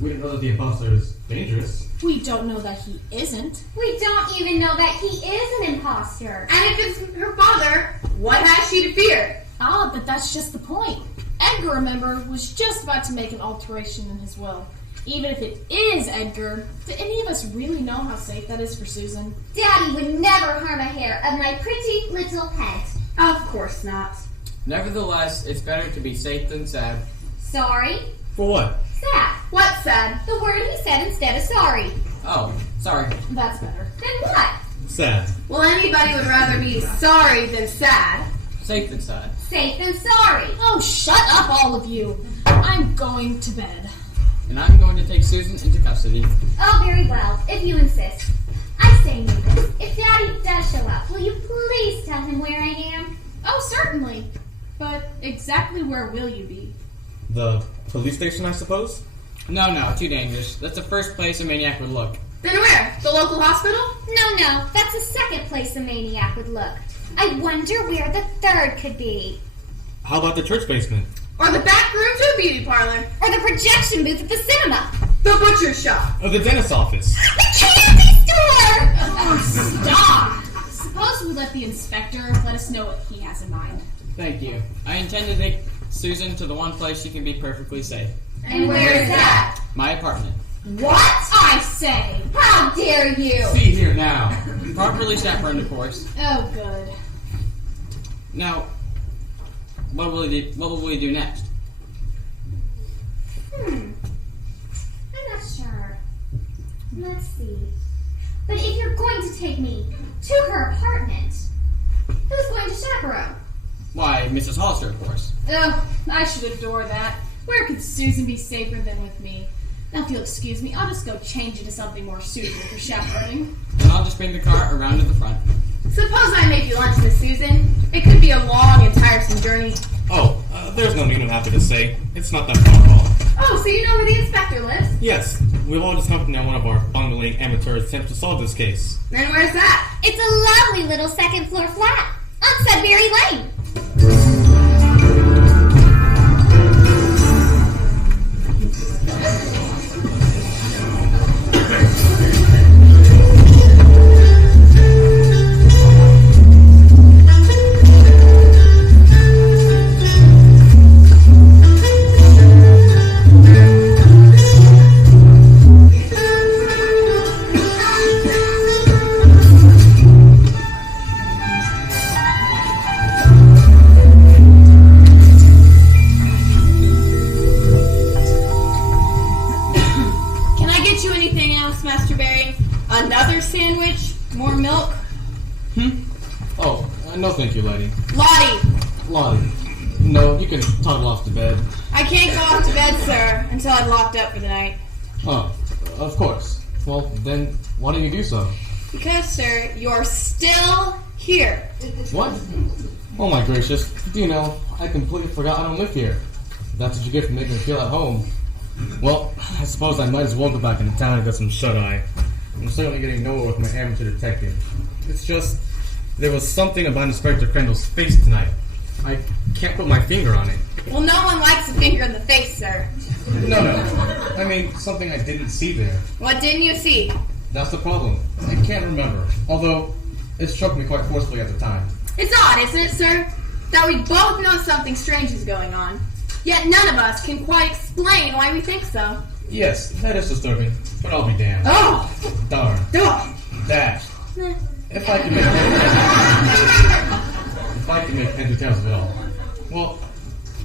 we didn't know that the imposter is dangerous. We don't know that he isn't. We don't even know that he is an imposter. And if it's her father, what has she to fear? Ah, but that's just the point. Edgar, remember, was just about to make an alteration in his will. Even if it is Edgar, do any of us really know how safe that is for Susan? Daddy would never harm a hair of my pretty little head. Of course not. Nevertheless, it's better to be safe than sad. Sorry? For what? Sad. What said? The word he said instead of sorry. Oh, sorry. That's better. Then what? Sad. Well, anybody would rather be sorry than sad. Safe than sad. Safe and sorry. Oh, shut up, all of you. I'm going to bed. And I'm going to take Susan into custody. Oh, very well, if you insist. I say, Mavis, if Daddy does show up, will you please tell him where I am? Oh, certainly. But exactly where will you be? The police station, I suppose? No, too dangerous. That's the first place a maniac would look. Then where? The local hospital? No, that's the second place a maniac would look. I wonder where the third could be. How about the church basement? Or the back room to a beauty parlor? Or the projection booth at the cinema. The butcher's shop? Or the dentist's office? The candy store! Oh, stop! Suppose we let the inspector let us know what he has in mind. Thank you. I intend to take Susan to the one place she can be perfectly safe. And where is that? My apartment. What? I say! How dare you? See here now. Properly chaperoned, of course. Oh, good. Now, what will we do next? I'm not sure. Let's see. But if you're going to take me to her apartment, who's going to chaperone? Why, Mrs. Hollister, of course. Oh, I should adore that. Where could Susan be safer than with me? Now, if you'll excuse me, I'll just go change into something more suitable for chaperoning. And I'll just bring the car around to the front. Suppose I make you lunch, Miss Susan. It could be a long and tiresome journey. Oh, there's no need, I'm happy to say. It's not that far at all. Oh, so you know where the inspector lives? Yes, we've all just come from one of our bungling amateur attempts to solve this case. Then where's that? It's a lovely little second floor flat on Sudbury Lane. Another sandwich? More milk? Oh, no thank you, Lottie. Lottie! No, you can toddle off to bed. I can't go off to bed, sir, until I'm locked up for the night. Oh, of course. Well, then, why don't you do so? Because, sir, you're still here. What? Oh my gracious. Do you know, I completely forgot I don't live here. That's what you get for making me feel at home. Well, I suppose I might as well go back into town and get some shut-eye. I'm certainly getting nowhere with my amateur detective. It's just, there was something about Inspector Crandall's face tonight. I can't put my finger on it. Well, no one likes a finger in the face, sir. No. I mean, something I didn't see there. What didn't you see? That's the problem. I can't remember. Although, it struck me quite forcefully at the time. It's odd, isn't it, sir? That we both know something strange is going on. Yet none of us can quite explain why we think so. Yes, that is disturbing. But I'll be damned. Oh! Darn. Oh! Dash. If I can make heads or tails of it all. Well,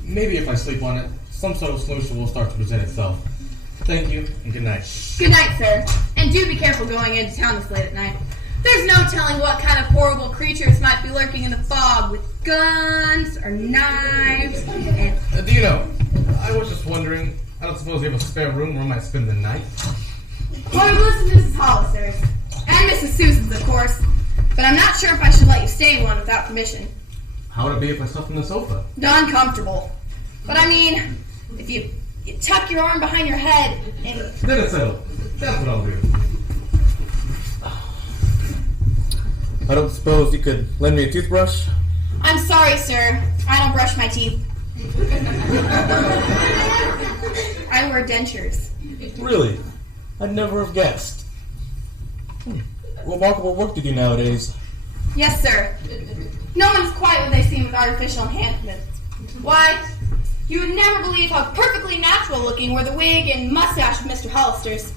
maybe if I sleep on it, some sort of solution will start to present itself. Thank you, and good night. Good night, sir. And do be careful going into town this late at night. There's no telling what kind of horrible creatures might be lurking in the fog with guns or knives and... Do you know, I was just wondering, I don't suppose you have a spare room where I might spend the night? Harmless Mrs. Hollister's. And Mrs. Susan's, of course. But I'm not sure if I should let you stay in one without permission. How would it be if I slept on the sofa? Uncomfortable. But I mean, if you tuck your arm behind your head and... Then it's settled. That's what I'll do. I don't suppose you could lend me a toothbrush? I'm sorry, sir. I don't brush my teeth. I wear dentures. Really? I'd never have guessed. What remarkable work do you do nowadays? Yes, sir. No one's quite what they seem with artificial enhancements. Why, you would never believe how perfectly natural looking were the wig and mustache of Mr. Hollister's.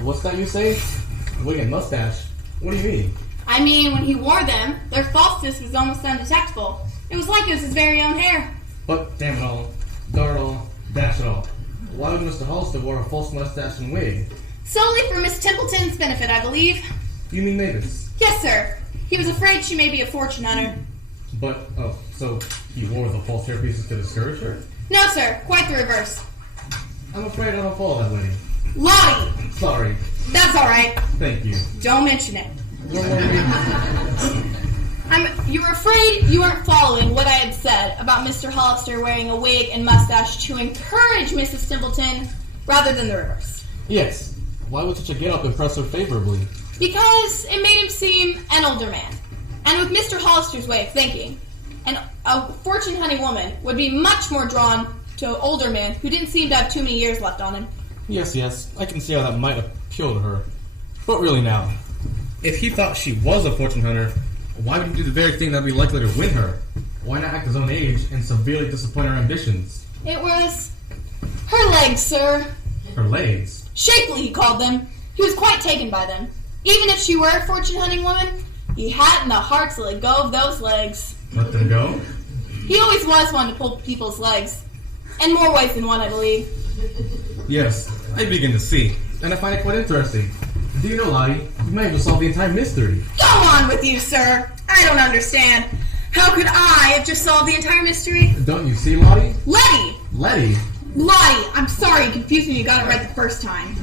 What's that you say? Wig and mustache? What do you mean? I mean, when he wore them, their falseness was almost undetectable. It was like it was his very own hair. But, damn it all, darn it all, dash it all. Why would Mr. Hollister wear a false mustache and wig? Solely for Miss Templeton's benefit, I believe. You mean Mavis? Yes, sir. He was afraid she may be a fortune hunter. But, so he wore the false hairpieces to discourage her? No, sir. Quite the reverse. I'm afraid I don't follow that lady. Lottie! Sorry. That's all right. Thank you. Don't mention it. Don't worry. You were afraid you weren't following what I had said about Mr. Hollister wearing a wig and mustache to encourage Mrs. Templeton rather than the reverse. Yes. Why would such a get-up impress her favorably? Because it made him seem an older man. And with Mr. Hollister's way of thinking, a fortune-hunting woman would be much more drawn to an older man who didn't seem to have too many years left on him. Yes. I can see how that might appeal to her. But really now, if he thought she was a fortune hunter, why would he do the very thing that would be likely to win her? Why not act his own age and severely disappoint her ambitions? It was her legs, sir. Her legs? Shapely, he called them. He was quite taken by them. Even if she were a fortune-hunting woman, he hadn't the heart to let go of those legs. Let them go? He always was one to pull people's legs. In more ways than one, I believe. Yes, I begin to see. And I find it quite interesting. Do you know, Lottie, you might have solved the entire mystery. Go on with you, sir. I don't understand. How could I have just solved the entire mystery? Don't you see, Lottie? Letty! Letty? Lottie, I'm sorry you confused me when you got it right the first time.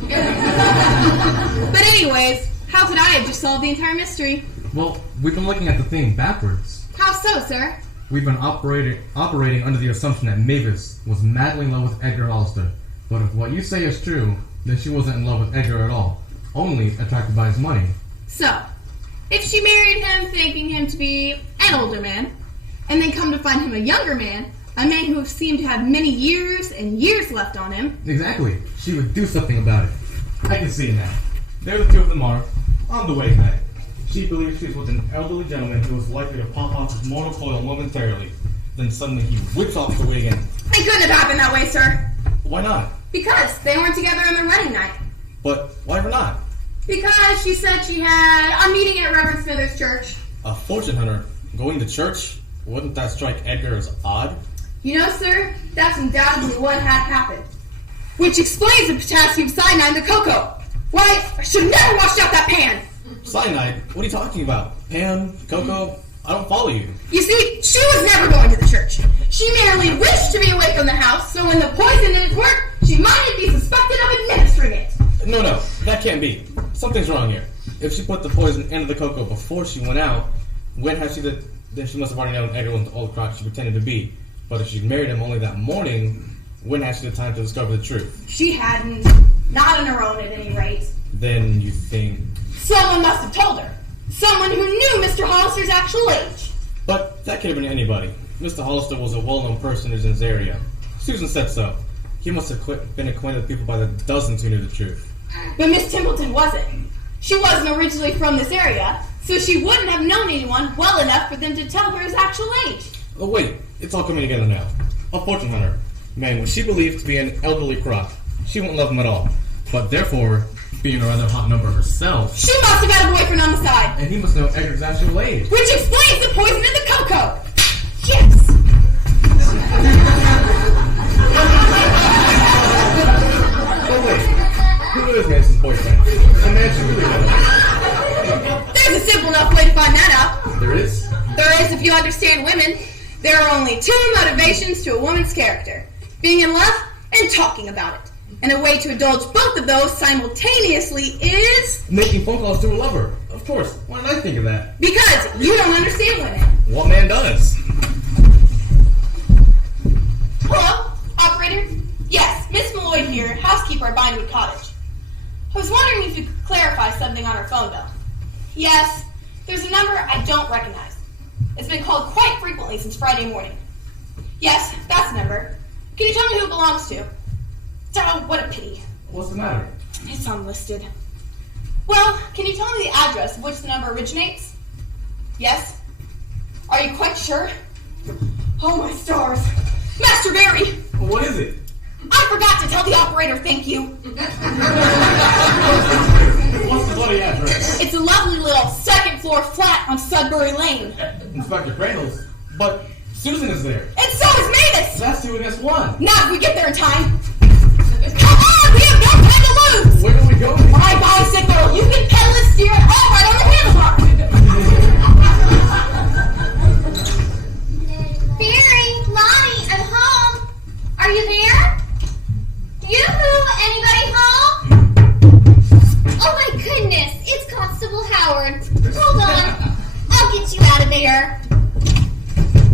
But anyways, how could I have just solved the entire mystery? Well, we've been looking at the thing backwards. How so, sir? We've been operating under the assumption that Mavis was madly in love with Edgar Hollister. But if what you say is true, then she wasn't in love with Edgar at all. Only attracted by his money. So, if she married him thinking him to be an older man, and then come to find him a younger man, a man who seemed to have many years and years left on him. Exactly. She would do something about it. I can see it now. There the two of them are, on the way back. She believes she's with an elderly gentleman who is likely to pop off his mortal coil momentarily. Then suddenly he whips off the wig and... It couldn't have happened that way, sir. Why not? Because they weren't together on their wedding night. But why not? Because she said she had a meeting at Reverend Smithers' church. A fortune hunter going to church? Wouldn't that strike Edgar as odd? You know, sir, that's undoubtedly what had happened. Which explains the potassium cyanide in the cocoa. Why, I should have never washed out that pan. Cyanide? What are you talking about? Pan? Cocoa? I don't follow you. You see, she was never going to the church. She merely wished to be away from the house, so when the poison didn't work, she might be suspected of administering it. No, that can't be. Something's wrong here. If she put the poison into the cocoa before she went out, when has she then she must have already known Edgar was the old crock she pretended to be. But if she'd married him only that morning, when has she the time to discover the truth? She hadn't. Not on her own, at any rate. Then you think... Someone must have told her. Someone who knew Mr. Hollister's actual age. But that could have been anybody. Mr. Hollister was a well-known personage in his area. Susan said so. He must have been acquainted with people by the dozens who knew the truth. But Miss Templeton wasn't. She wasn't originally from this area, so she wouldn't have known anyone well enough for them to tell her his actual age. Oh wait, it's all coming together now. A fortune hunter. Man, was she believed to be an elderly crock, she wouldn't love him at all. But therefore, being a rather hot number herself... She must have had a boyfriend on the side. And he must know Edgar's actual age. Which explains the poison in the cocoa. Yes. Oh wait, who is Mason's boyfriend? A man she really knows. There's a simple enough way to find that out. There is? There is if you understand women. There are only two motivations to a woman's character. Being in love and talking about it. And a way to indulge both of those simultaneously is... Making phone calls to a lover. Of course. Why didn't I think of that? Because you don't understand women. What man does? Hello? Operator? Yes, Miss Molloy here, housekeeper at Vinewood Cottage. I was wondering if you could clarify something on her phone bill. Yes, there's a number I don't recognize. It's been called quite frequently since Friday morning. Yes, that's the number. Can you tell me who it belongs to? Oh, what a pity. What's the matter? It's unlisted. Well, can you tell me the address of which the number originates? Yes? Are you quite sure? Oh, my stars. Master Barry! What is it? I forgot to tell the operator thank you. What's the bloody address? It's a lovely little second-floor flat on Sudbury Lane. Inspector Crandall's. But Susan is there. And so is Mavis! That's 2 against 1. Not if we get there in time. Come on! We have no time to lose! Where are we going? My bicycle! You can pedal and steer it all right on the handlebar! Barry, Lottie, I'm home. Are you there? Yoo-hoo! Anybody home? Oh my goodness, it's Constable Howard. Hold on, I'll get you out of there.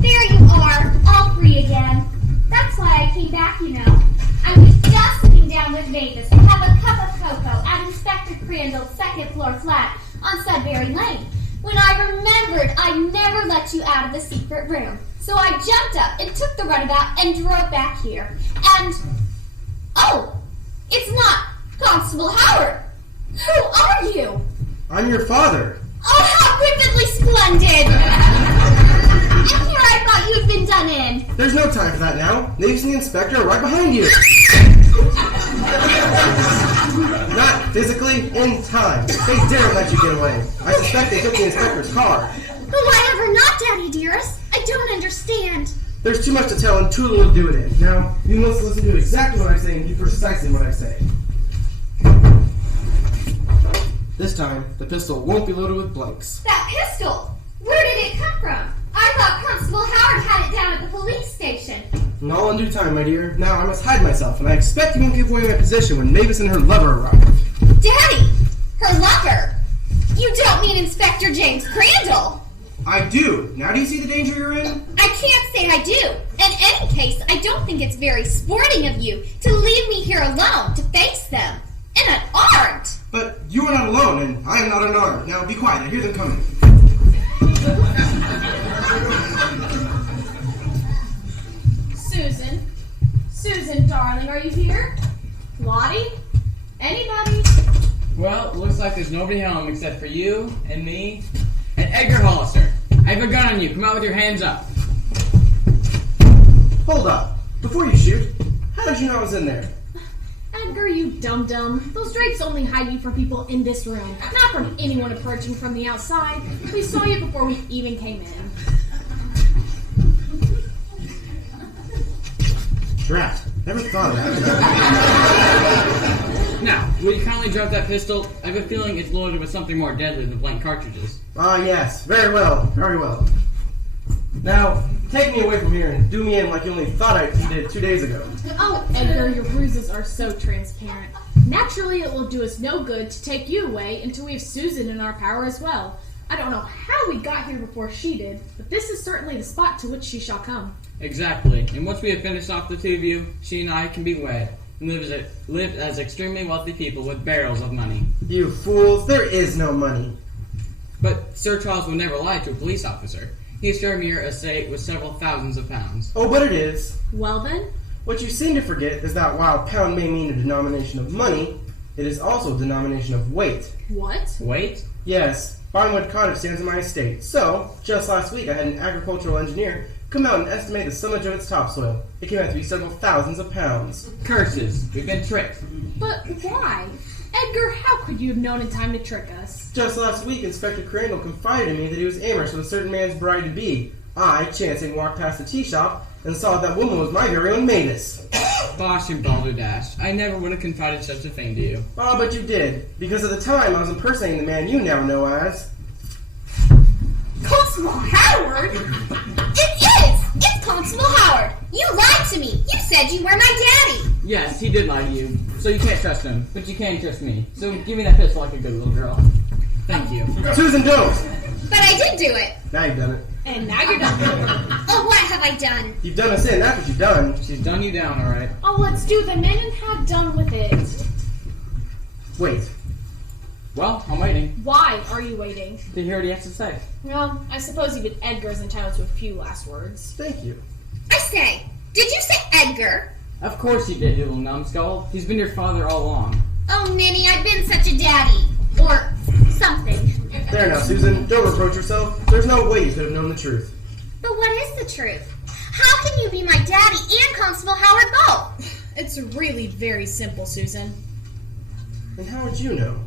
There you are, all free again. That's why I came back, you know. I was just sitting down with Mavis to have a cup of cocoa at Inspector Crandall's second-floor flat on Sudbury Lane when I remembered I never let you out of the secret room. So I jumped up and took the runabout and drove back here. And, oh, it's not Constable Howard. Who are you? I'm your father. Oh, how vividly splendid! And here I thought you'd been done in. There's no time for that now. Mavis and the inspector are right behind you. Not physically, in time. They dare let you get away. I suspect they took the inspector's car. But why ever not, Daddy dearest? I don't understand. There's too much to tell and too little to do it in. Now, you must listen to exactly what I say and do precisely what I say. This time, the pistol won't be loaded with blanks. That pistol! Where did it come from? I thought Constable Howard had it down at the police station. And all in due time, my dear. Now I must hide myself, and I expect you won't give away my position when Mavis and her lover arrive. Daddy! Her lover! You don't mean Inspector James Crandall! I do. Now do you see the danger you're in? I can't say I do. In any case, I don't think it's very sporting of you to leave me here alone to face them. And unarmed! But you are not alone, and I am not unarmed. Now be quiet. I hear them coming. Susan, darling, are you here? Lottie? Anybody? Well, looks like there's nobody home except for you and me and Edgar Hollister. I have a gun on you. Come out with your hands up. Hold up. Before you shoot, how did you know I was in there? Edgar, you dum-dum. Those drapes only hide you from people in this room, not from anyone approaching from the outside. We saw you before we even came in. Drat. Never thought of that. Now, will you kindly drop that pistol? I have a feeling it's loaded with something more deadly than blank cartridges. Ah, yes. Very well. Very well. Now, take me away from here and do me in like you only thought you did 2 days ago. Oh, Edgar, your bruises are so transparent. Naturally, it will do us no good to take you away until we have Susan in our power as well. I don't know how we got here before she did, but this is certainly the spot to which she shall come. Exactly. And once we have finished off the two of you, she and I can be wed and live as extremely wealthy people with barrels of money. You fools, there is no money. But Sir Charles will never lie to a police officer. He assured me your estate was several thousands of pounds. Oh, but it is. Well then, What you seem to forget is that while pound may mean a denomination of money, it is also a denomination of weight. what? Wait? Yes, Barnwood Cottage stands in my estate. So, just last week I had an agricultural engineer come out and estimate the summage of its topsoil. It came out to be several thousands of pounds. Curses. We've been tricked. But why? Edgar, how could you have known in time to trick us? Just last week, Inspector Crandall confided in me that he was amorous with a certain man's bride-to-be. I, chancing, walked past the tea shop and saw that woman was my very own Mavis. Bosh and balderdash. I never would have confided such a thing to you. Oh, but you did, because at the time I was impersonating the man you now know as... Constable Howard? It is! It's Constable Howard! You lied to me! You said you were my daddy! Yes, he did lie to you, so you can't trust him, but you can trust me. So give me that pistol like a good little girl. Thank you. Susan, don't! But I did do it! Now you've done it. And now you're done. Oh, what have I done? You've done us in, that's what you've done. She's done you down, alright. Oh, let's do them in and have done with it. Wait. Well, I'm waiting Why are you waiting? to hear what he has to say. Well, I suppose even Edgar's entitled to a few last words. Thank you. I say, did you say Edgar? Of course you did, you little numbskull. He's been your father all along. Oh, Ninny, I've been such a daddy. Or something. There now, Susan, don't reproach yourself. There's no way you could have known the truth. But what is the truth? How can you be my daddy and Constable Howard both? It's really very simple, Susan. And how would you know?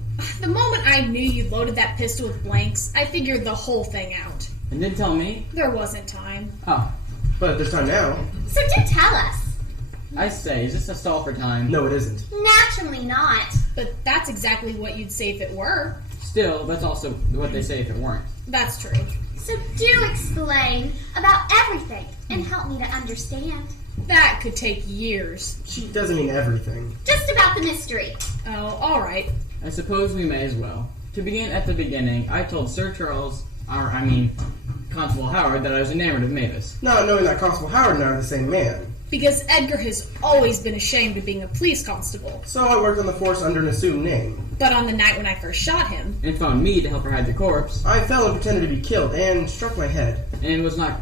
The moment I knew you loaded that pistol with blanks, I figured the whole thing out. And didn't tell me? There wasn't time. Oh, But there's time now. So do tell us. I say, is this a stall for time? No, it isn't. Naturally not. But that's exactly what you'd say if it were. Still, that's also what they say if it weren't. That's true. So do explain about everything and help me to understand. That could take years. She doesn't mean everything. Just about the mystery. Oh, alright. I suppose we may as well. To begin at the beginning, I told Sir Charles, Constable Howard, that I was enamored of Mavis. Not knowing that Constable Howard and I are the same man. Because Edgar has always been ashamed of being a police constable. So I worked on the force under an assumed name. But on the night when I first shot him, And found me to help her hide the corpse, I fell and pretended to be killed and struck my head. and was not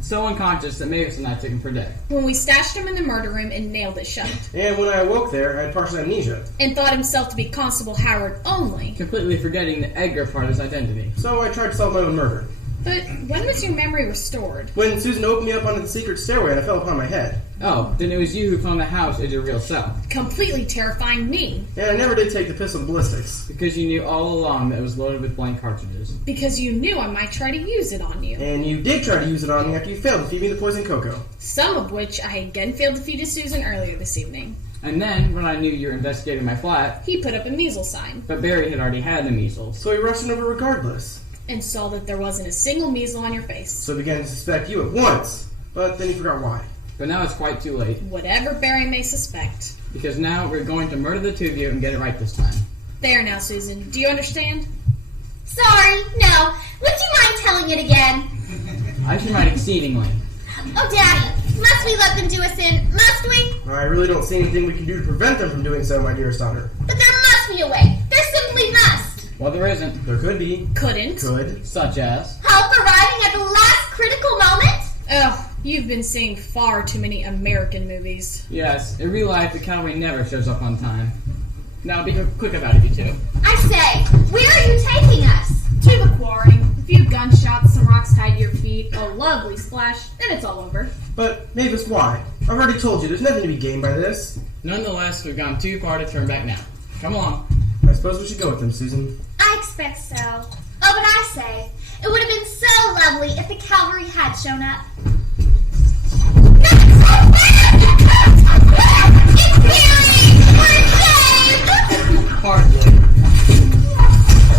so unconscious that Mavis and I took him for dead. when we stashed him in the murder room and nailed it shut, And when I awoke there, I had partial amnesia. and thought himself to be Constable Howard only. Completely forgetting the Edgar part of his identity. So I tried to solve my own murder. But when was your memory restored? When Susan opened me up onto the secret stairway and I fell upon my head. Oh, then it was you who found the house at your real self. Completely terrifying me. And I never did take the pistol to ballistics. Because you knew all along that it was loaded with blank cartridges. Because you knew I might try to use it on you. And you did try to use it on me after you failed to feed me the poison cocoa. Some of which I again failed to feed to Susan earlier this evening. And then, when I knew you were investigating my flat, He put up a measles sign, but Barry had already had the measles. So he rushed it over regardless. and saw that there wasn't a single measle on your face. So he began to suspect you at once. But then he forgot why. But now it's quite too late, Whatever Barry may suspect. because now we're going to murder the two of you and get it right this time. There now, Susan. Do you understand? Sorry, no. Would you mind telling it again? I should mind exceedingly. Oh, Daddy, must we let them do us in? Must we? I really don't see anything we can do to prevent them from doing so, my dearest daughter. But there must be a way. There simply must. Well, there isn't. There could be. Couldn't. Could. Such as... Help arriving at the last critical moment? Oh, you've been seeing far too many American movies. Yes, in real life, the cowboy never shows up on time. Now, be quick about it, you two. I say, where are you taking us? To the quarry. A few gunshots, some rocks tied to your feet, a lovely splash, and it's all over. But, Mavis, why? I've already told you, there's nothing to be gained by this. Nonetheless, we've gone too far to turn back now. Come along. I suppose we should go with them, Susan. I expect so. Oh, but I say, it would have been so lovely if the cavalry had shown up. It's Barry! We're saved! Hardly.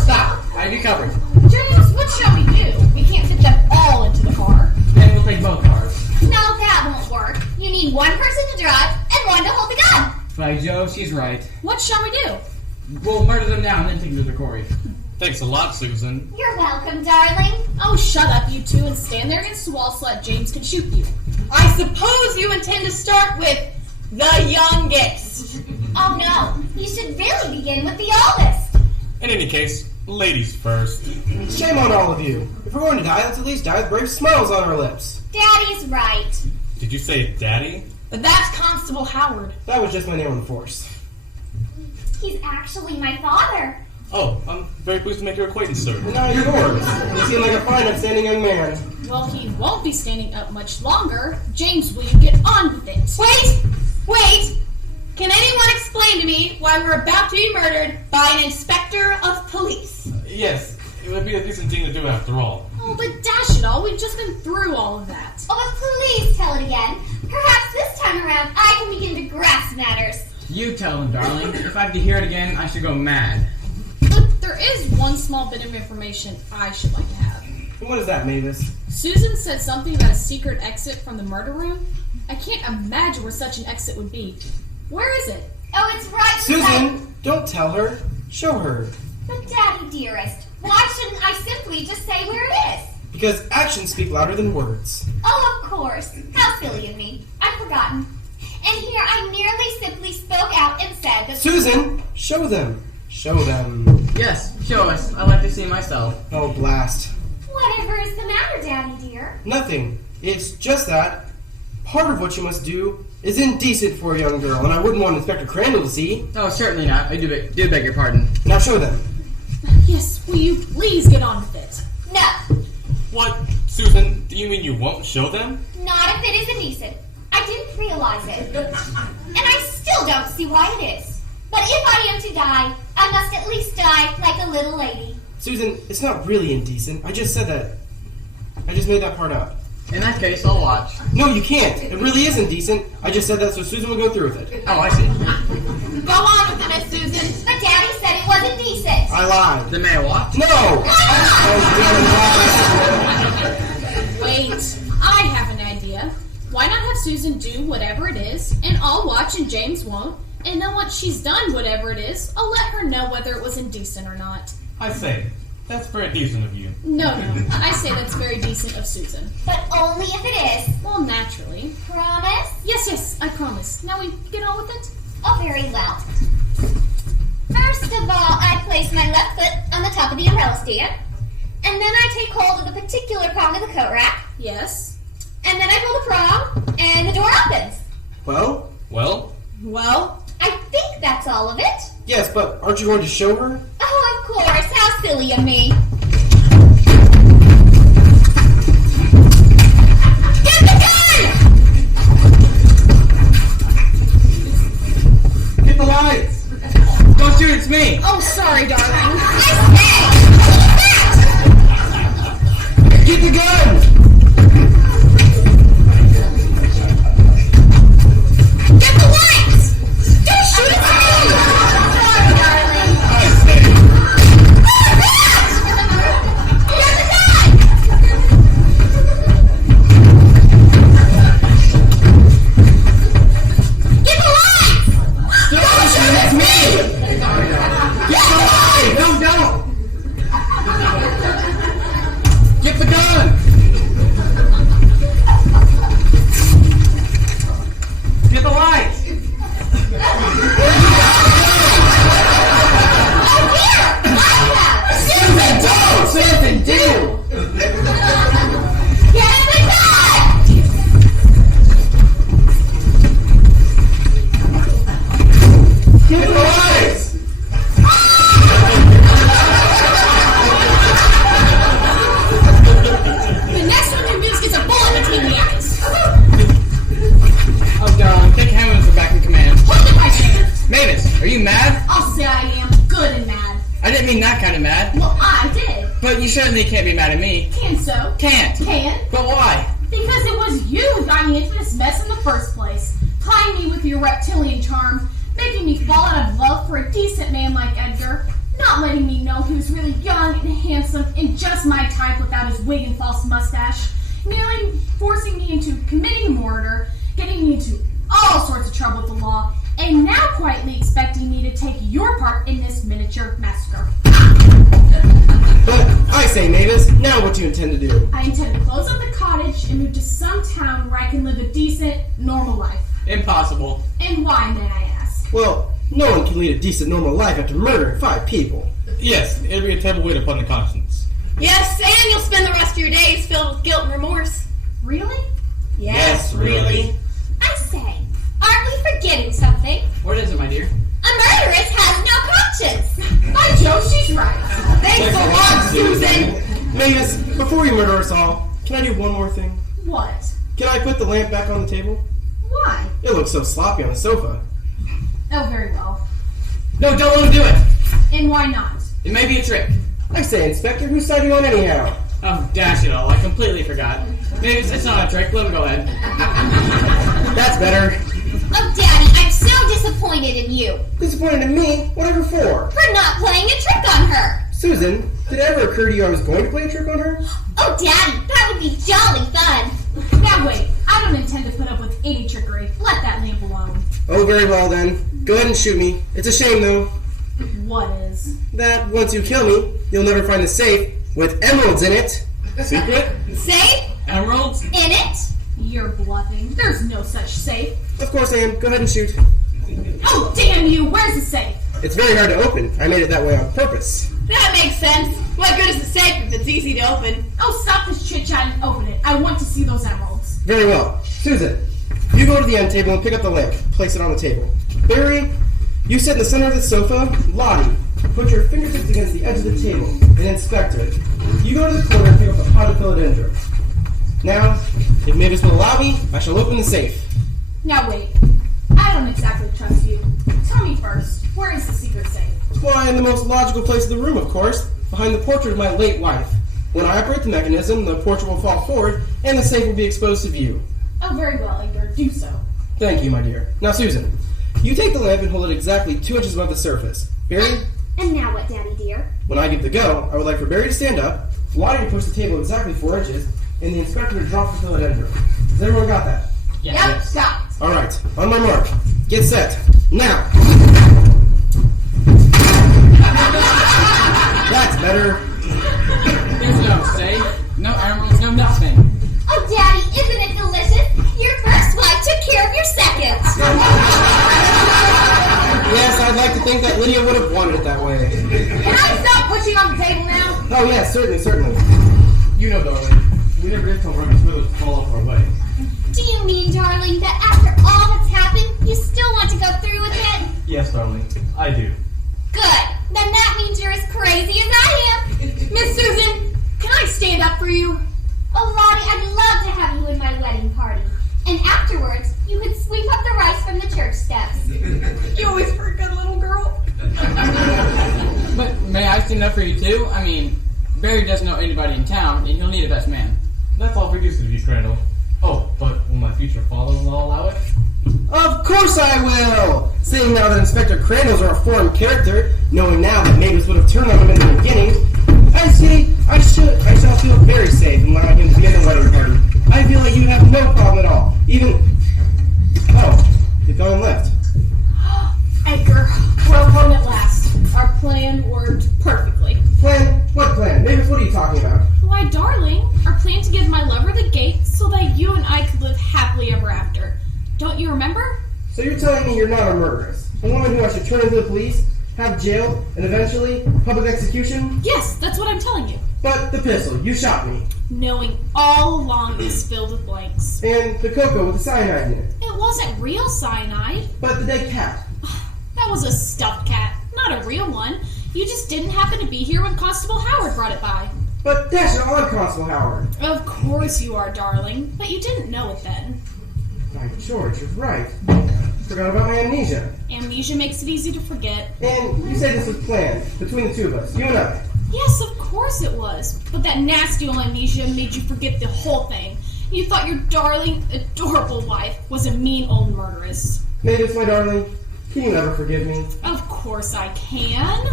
Stop. I have you covered. James, what shall we do? We can't fit them all into the car. Then we'll take both cars. No, that won't work. You need one person to drive and one to hold the gun. By Jove, she's right. What shall we do? We'll murder them now and then take them to the quarry. Thanks a lot, Susan. You're welcome, darling. Oh, shut up, you two, and stand there against the wall so that James can shoot you. I suppose you intend to start with the youngest. Oh no, you should really begin with the oldest. In any case, ladies first. Shame on all of you. If we're going to die, let's at least die with brave smiles on our lips. Daddy's right. Did you say Daddy? But that's Constable Howard. That was just my name on the force. He's actually my father. Oh, I'm very pleased to make your acquaintance, sir. And now yours. You seem like a fine, upstanding young man. Well, he won't be standing up much longer. James, will you get on with it? Wait! Can anyone explain to me why we're about to be murdered by an inspector of police? Yes, it would be a decent thing to do after all. Oh, but dash it all, we've just been through all of that. Oh, but please tell it again. Perhaps this time around I can begin to grasp matters. You tell him, darling. If I have to hear it again, I should go mad. But there is one small bit of information I should like to have. And what is that, Mavis? Susan said something about a secret exit from the murder room. I can't imagine where such an exit would be. Where is it? Oh, it's right Susan, don't tell her. Show her. But Daddy dearest, why shouldn't I simply just say where it is? Because actions speak louder than words. Oh, of course. How silly of me. I've forgotten. And here I nearly simply spoke out and said that... Susan, show them. Show them. Yes, show us. I'd like to see myself. Oh, blast. Whatever is the matter, Daddy dear? Nothing. It's just that part of what you must do is indecent for a young girl, and I wouldn't want Inspector Crandall to see. Oh, certainly not. I do beg your pardon. Now show them. Yes, will you please get on with it? No, What? Susan, do you mean you won't show them? not if it is indecent. I didn't realize it. And I still don't see why it is. But if I am to die, I must at least die like a little lady. Susan, it's not really indecent. I just said that. I just made that part up. In that case, I'll watch. No, you can't. It really is indecent. I just said that so Susan will go through with it. Oh, I see. Go on with it, Miss Susan. But Daddy said it wasn't decent. I lied. The mayor watch? No! Wait, I have an idea. Why not have Susan do whatever it is, and I'll watch and James won't, and then once she's done whatever it is, I'll let her know whether it was indecent or not. I say, that's very decent of you. No, I say that's very decent of Susan. But only if it is. Well, naturally. Promise? Yes, I promise. Now we get on with it? Oh, very well. First of all, I place my left foot on the top of the umbrella stand, and then I take hold of the particular prong of the coat rack, Yes. and then I pull the prong, and the door opens. Well, Well, I think that's all of it. yes, but aren't you going to show her? Oh, of course. How silly of me. Get the gun! Get the lights! Don't shoot, it's me! Oh, sorry, darling. Get the gun! Get the lights! Don't shoot at me! Sorry, darling. I say, Get the gun! Get the lights! Don't shoot at me! Get the lights! Don't! Get the gun! Get the lights! Susan, don't! Susan, do! Get the gun! Get the lights! The next one who moves gets a bullet between the eyes. Oh, darling, take Hammond for back in command. Hold it, my finger. Mavis, are you mad? I'll say I am good and mad. I didn't mean that kind of mad. Well, I did. But you certainly can't be mad at me. Can so. Can't. Can. But why? Because it was you who got me into this mess in the first place. Tying me with your reptilian charm, making me fall out of love for a decent man like Edgar, not letting me know he was really young and handsome and just my type without his wig and false mustache, nearly forcing me into committing a murder, getting me into all sorts of trouble with the law, and now quietly expecting me to take your part in this miniature massacre. But I say, Mavis, now what do you intend to do? I intend to close up the cottage and move to some town where I can live a decent, normal life. Impossible. And why, may I ask? Well, no one can lead a decent, normal life after murdering 5 people. Yes, it'll be a terrible weight upon the conscience. Yes, and you'll spend the rest of your days filled with guilt and remorse. Really? Yes, really. I say, aren't we forgetting something? What is it, my dear? A murderess has no conscience. By Jove, she's right. Thanks a lot, Susan. Mavis, before you murder us all, can I do one more thing? What? Can I put the lamp back on the table? Why? It looks so sloppy on the sofa. Oh, very well. No, don't let him do it. And why not? It may be a trick. I say, Inspector, whose side are you on anyhow? Oh, dash it all. I completely forgot. Maybe it's not a trick. Let him go ahead. That's better. Oh, Daddy, I'm so disappointed in you Disappointed in me? Whatever for? for not playing a trick on her. Susan, did it ever occur to you I was going to play a trick on her? Oh, Daddy, that would be jolly fun. Now wait, I don't intend to put up with any trickery. Let that lamp alone. Oh, very well then. Go ahead and shoot me. It's a shame, though, What is? that once you kill me, you'll never find the safe with emeralds in it. Secret? Safe? Emeralds? In it? You're bluffing. There's no such safe. Of course I am. Go ahead and shoot. Oh, damn you! Where's the safe? It's very hard to open. I made it that way on purpose. That makes sense. What good is the safe if it's easy to open? Oh, stop this chit-chat and open it. I want to see those emeralds. Very well. Susan, you go to the end table and pick up the lamp. Place it on the table. Barry, you sit in the center of the sofa. Lottie, put your fingertips against the edge of the table. And Inspector, you go to the corner and pick up a pot of philodendron. Now, if Mavis will allow me, I shall open the safe. Now wait. I don't exactly trust you. Tell me first, where is the secret safe? Why, in the most logical place of the room, of course, behind the portrait of my late wife. When I operate the mechanism, the portrait will fall forward, and the safe will be exposed to view. Oh, very well, Edgar. Do so. Thank you, my dear. Now, Susan, you take the lamp and hold it exactly 2 inches above the surface. Barry, And now what, Daddy dear? when I give the go, I would like for Barry to stand up, Lottie to push the table exactly 4 inches, and the Inspector to drop the philodendron. Has everyone got that? Yep, stop. All right, on my mark. Get set. Now. That's better. There's no safe, no emeralds, no nothing. Oh, Daddy, isn't it delicious? Your first wife took care of your second. Yes, I'd like to think that Lydia would have wanted it that way. Can I stop pushing on the table now? Oh, yes, certainly. You know, darling, we never did tell Reverend Smithers to call off our wedding. Do you mean, darling, that after all that's happened, you still want to go through with it? Yes, darling, I do. Good. Then that means you're as crazy as I am. Miss Susan, can I stand up for you? Oh, Lottie, I'd love to have you in my wedding party. And afterwards, you could sweep up the rice from the church steps. You always were a good little girl. But may I stand up for you too? I mean, Barry doesn't know anybody in town, and he'll need a best man. That's all for you, Crandall. Oh, but will my future father-in-law allow it? Of course I will! Seeing now that Inspector Crandall's a reformed character, knowing now that Mavis would have turned on him in the beginning, I shall feel very safe in allowing him to be in the wedding party. I feel like you have no problem at all. You've gone and left. Edgar, we're alone at last. Our plan worked perfectly. Plan? What plan? Mavis, what are you talking about? Why, darling, our plan to give my lover the gate so that you and I could live happily ever after. Don't you remember? So you're telling me you're not a murderess? A woman who I should turn into the police, have jailed, and eventually public execution? Yes, that's what I'm telling you. But the pistol, you shot me. Knowing all along it was filled with blanks. And the cocoa with the cyanide in it. It wasn't real cyanide. But the dead cat. That was a stuffed cat, not a real one. You just didn't happen to be here when Constable Howard brought it by. But dash it on, Constable Howard. Of course you are, darling, but you didn't know it then. By George, you're right. Forgot about my amnesia. Amnesia makes it easy to forget. And you say this was planned, between the two of us, you and I. Yes, of course it was. But that nasty old amnesia made you forget the whole thing. You thought your darling, adorable wife was a mean old murderess. Mavis, my darling, can you ever forgive me? Of course I can.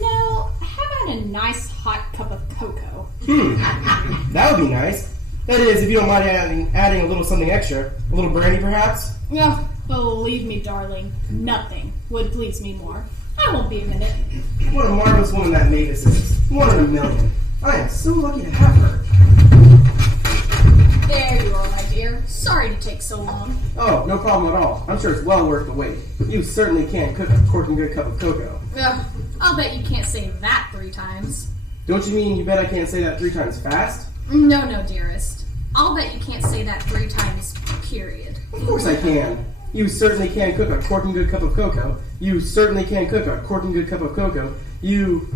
Now, how about a nice hot cup of cocoa? That would be nice. That is, if you don't mind adding a little something extra. A little brandy, perhaps? No, Believe me, darling, nothing would please me more. I won't be a minute. What a marvelous woman that Mavis is. 1 in a million. I am so lucky to have her. There you are, my dear. Sorry to take so long. Oh, no problem at all. I'm sure it's well worth the wait. You certainly can cook a corking good cup of cocoa. Ugh, I'll bet you can't say that 3 times. Don't you mean you bet I can't say that 3 times fast? No, dearest. I'll bet you can't say that 3 times, period. Of course I can. You certainly can cook a corking good cup of cocoa. You certainly can cook a corking good cup of cocoa. You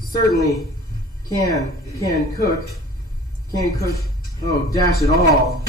certainly can cook. Oh, dash it all.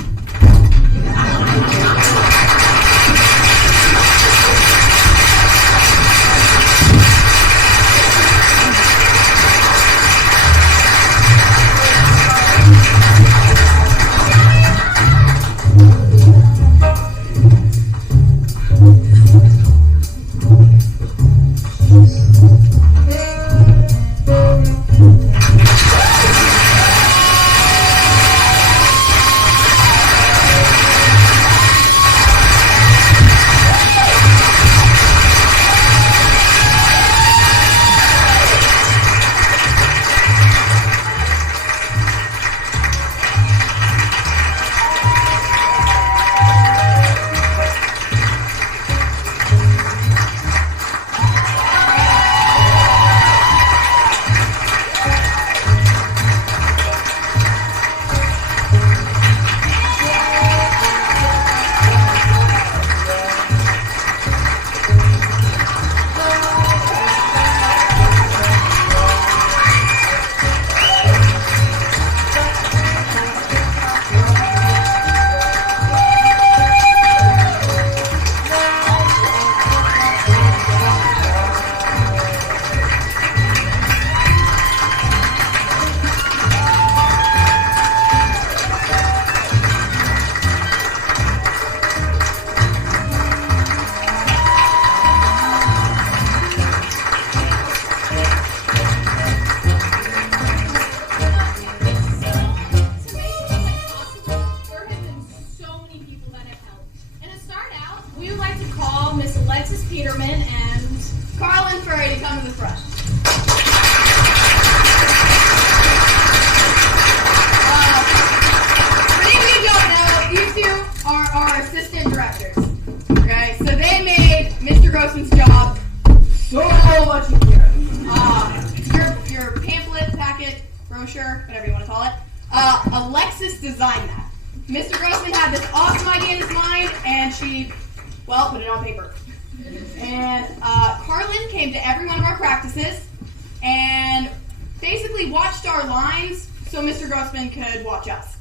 Alexis designed that. Mr. Grossman had this awesome idea in his mind, and she, well, put it on paper. And Carlin came to every one of our practices and basically watched our lines so Mr. Grossman could watch us.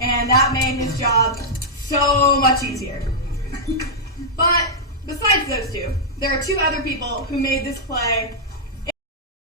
And that made his job so much easier. But besides those two, there are two other people who made this play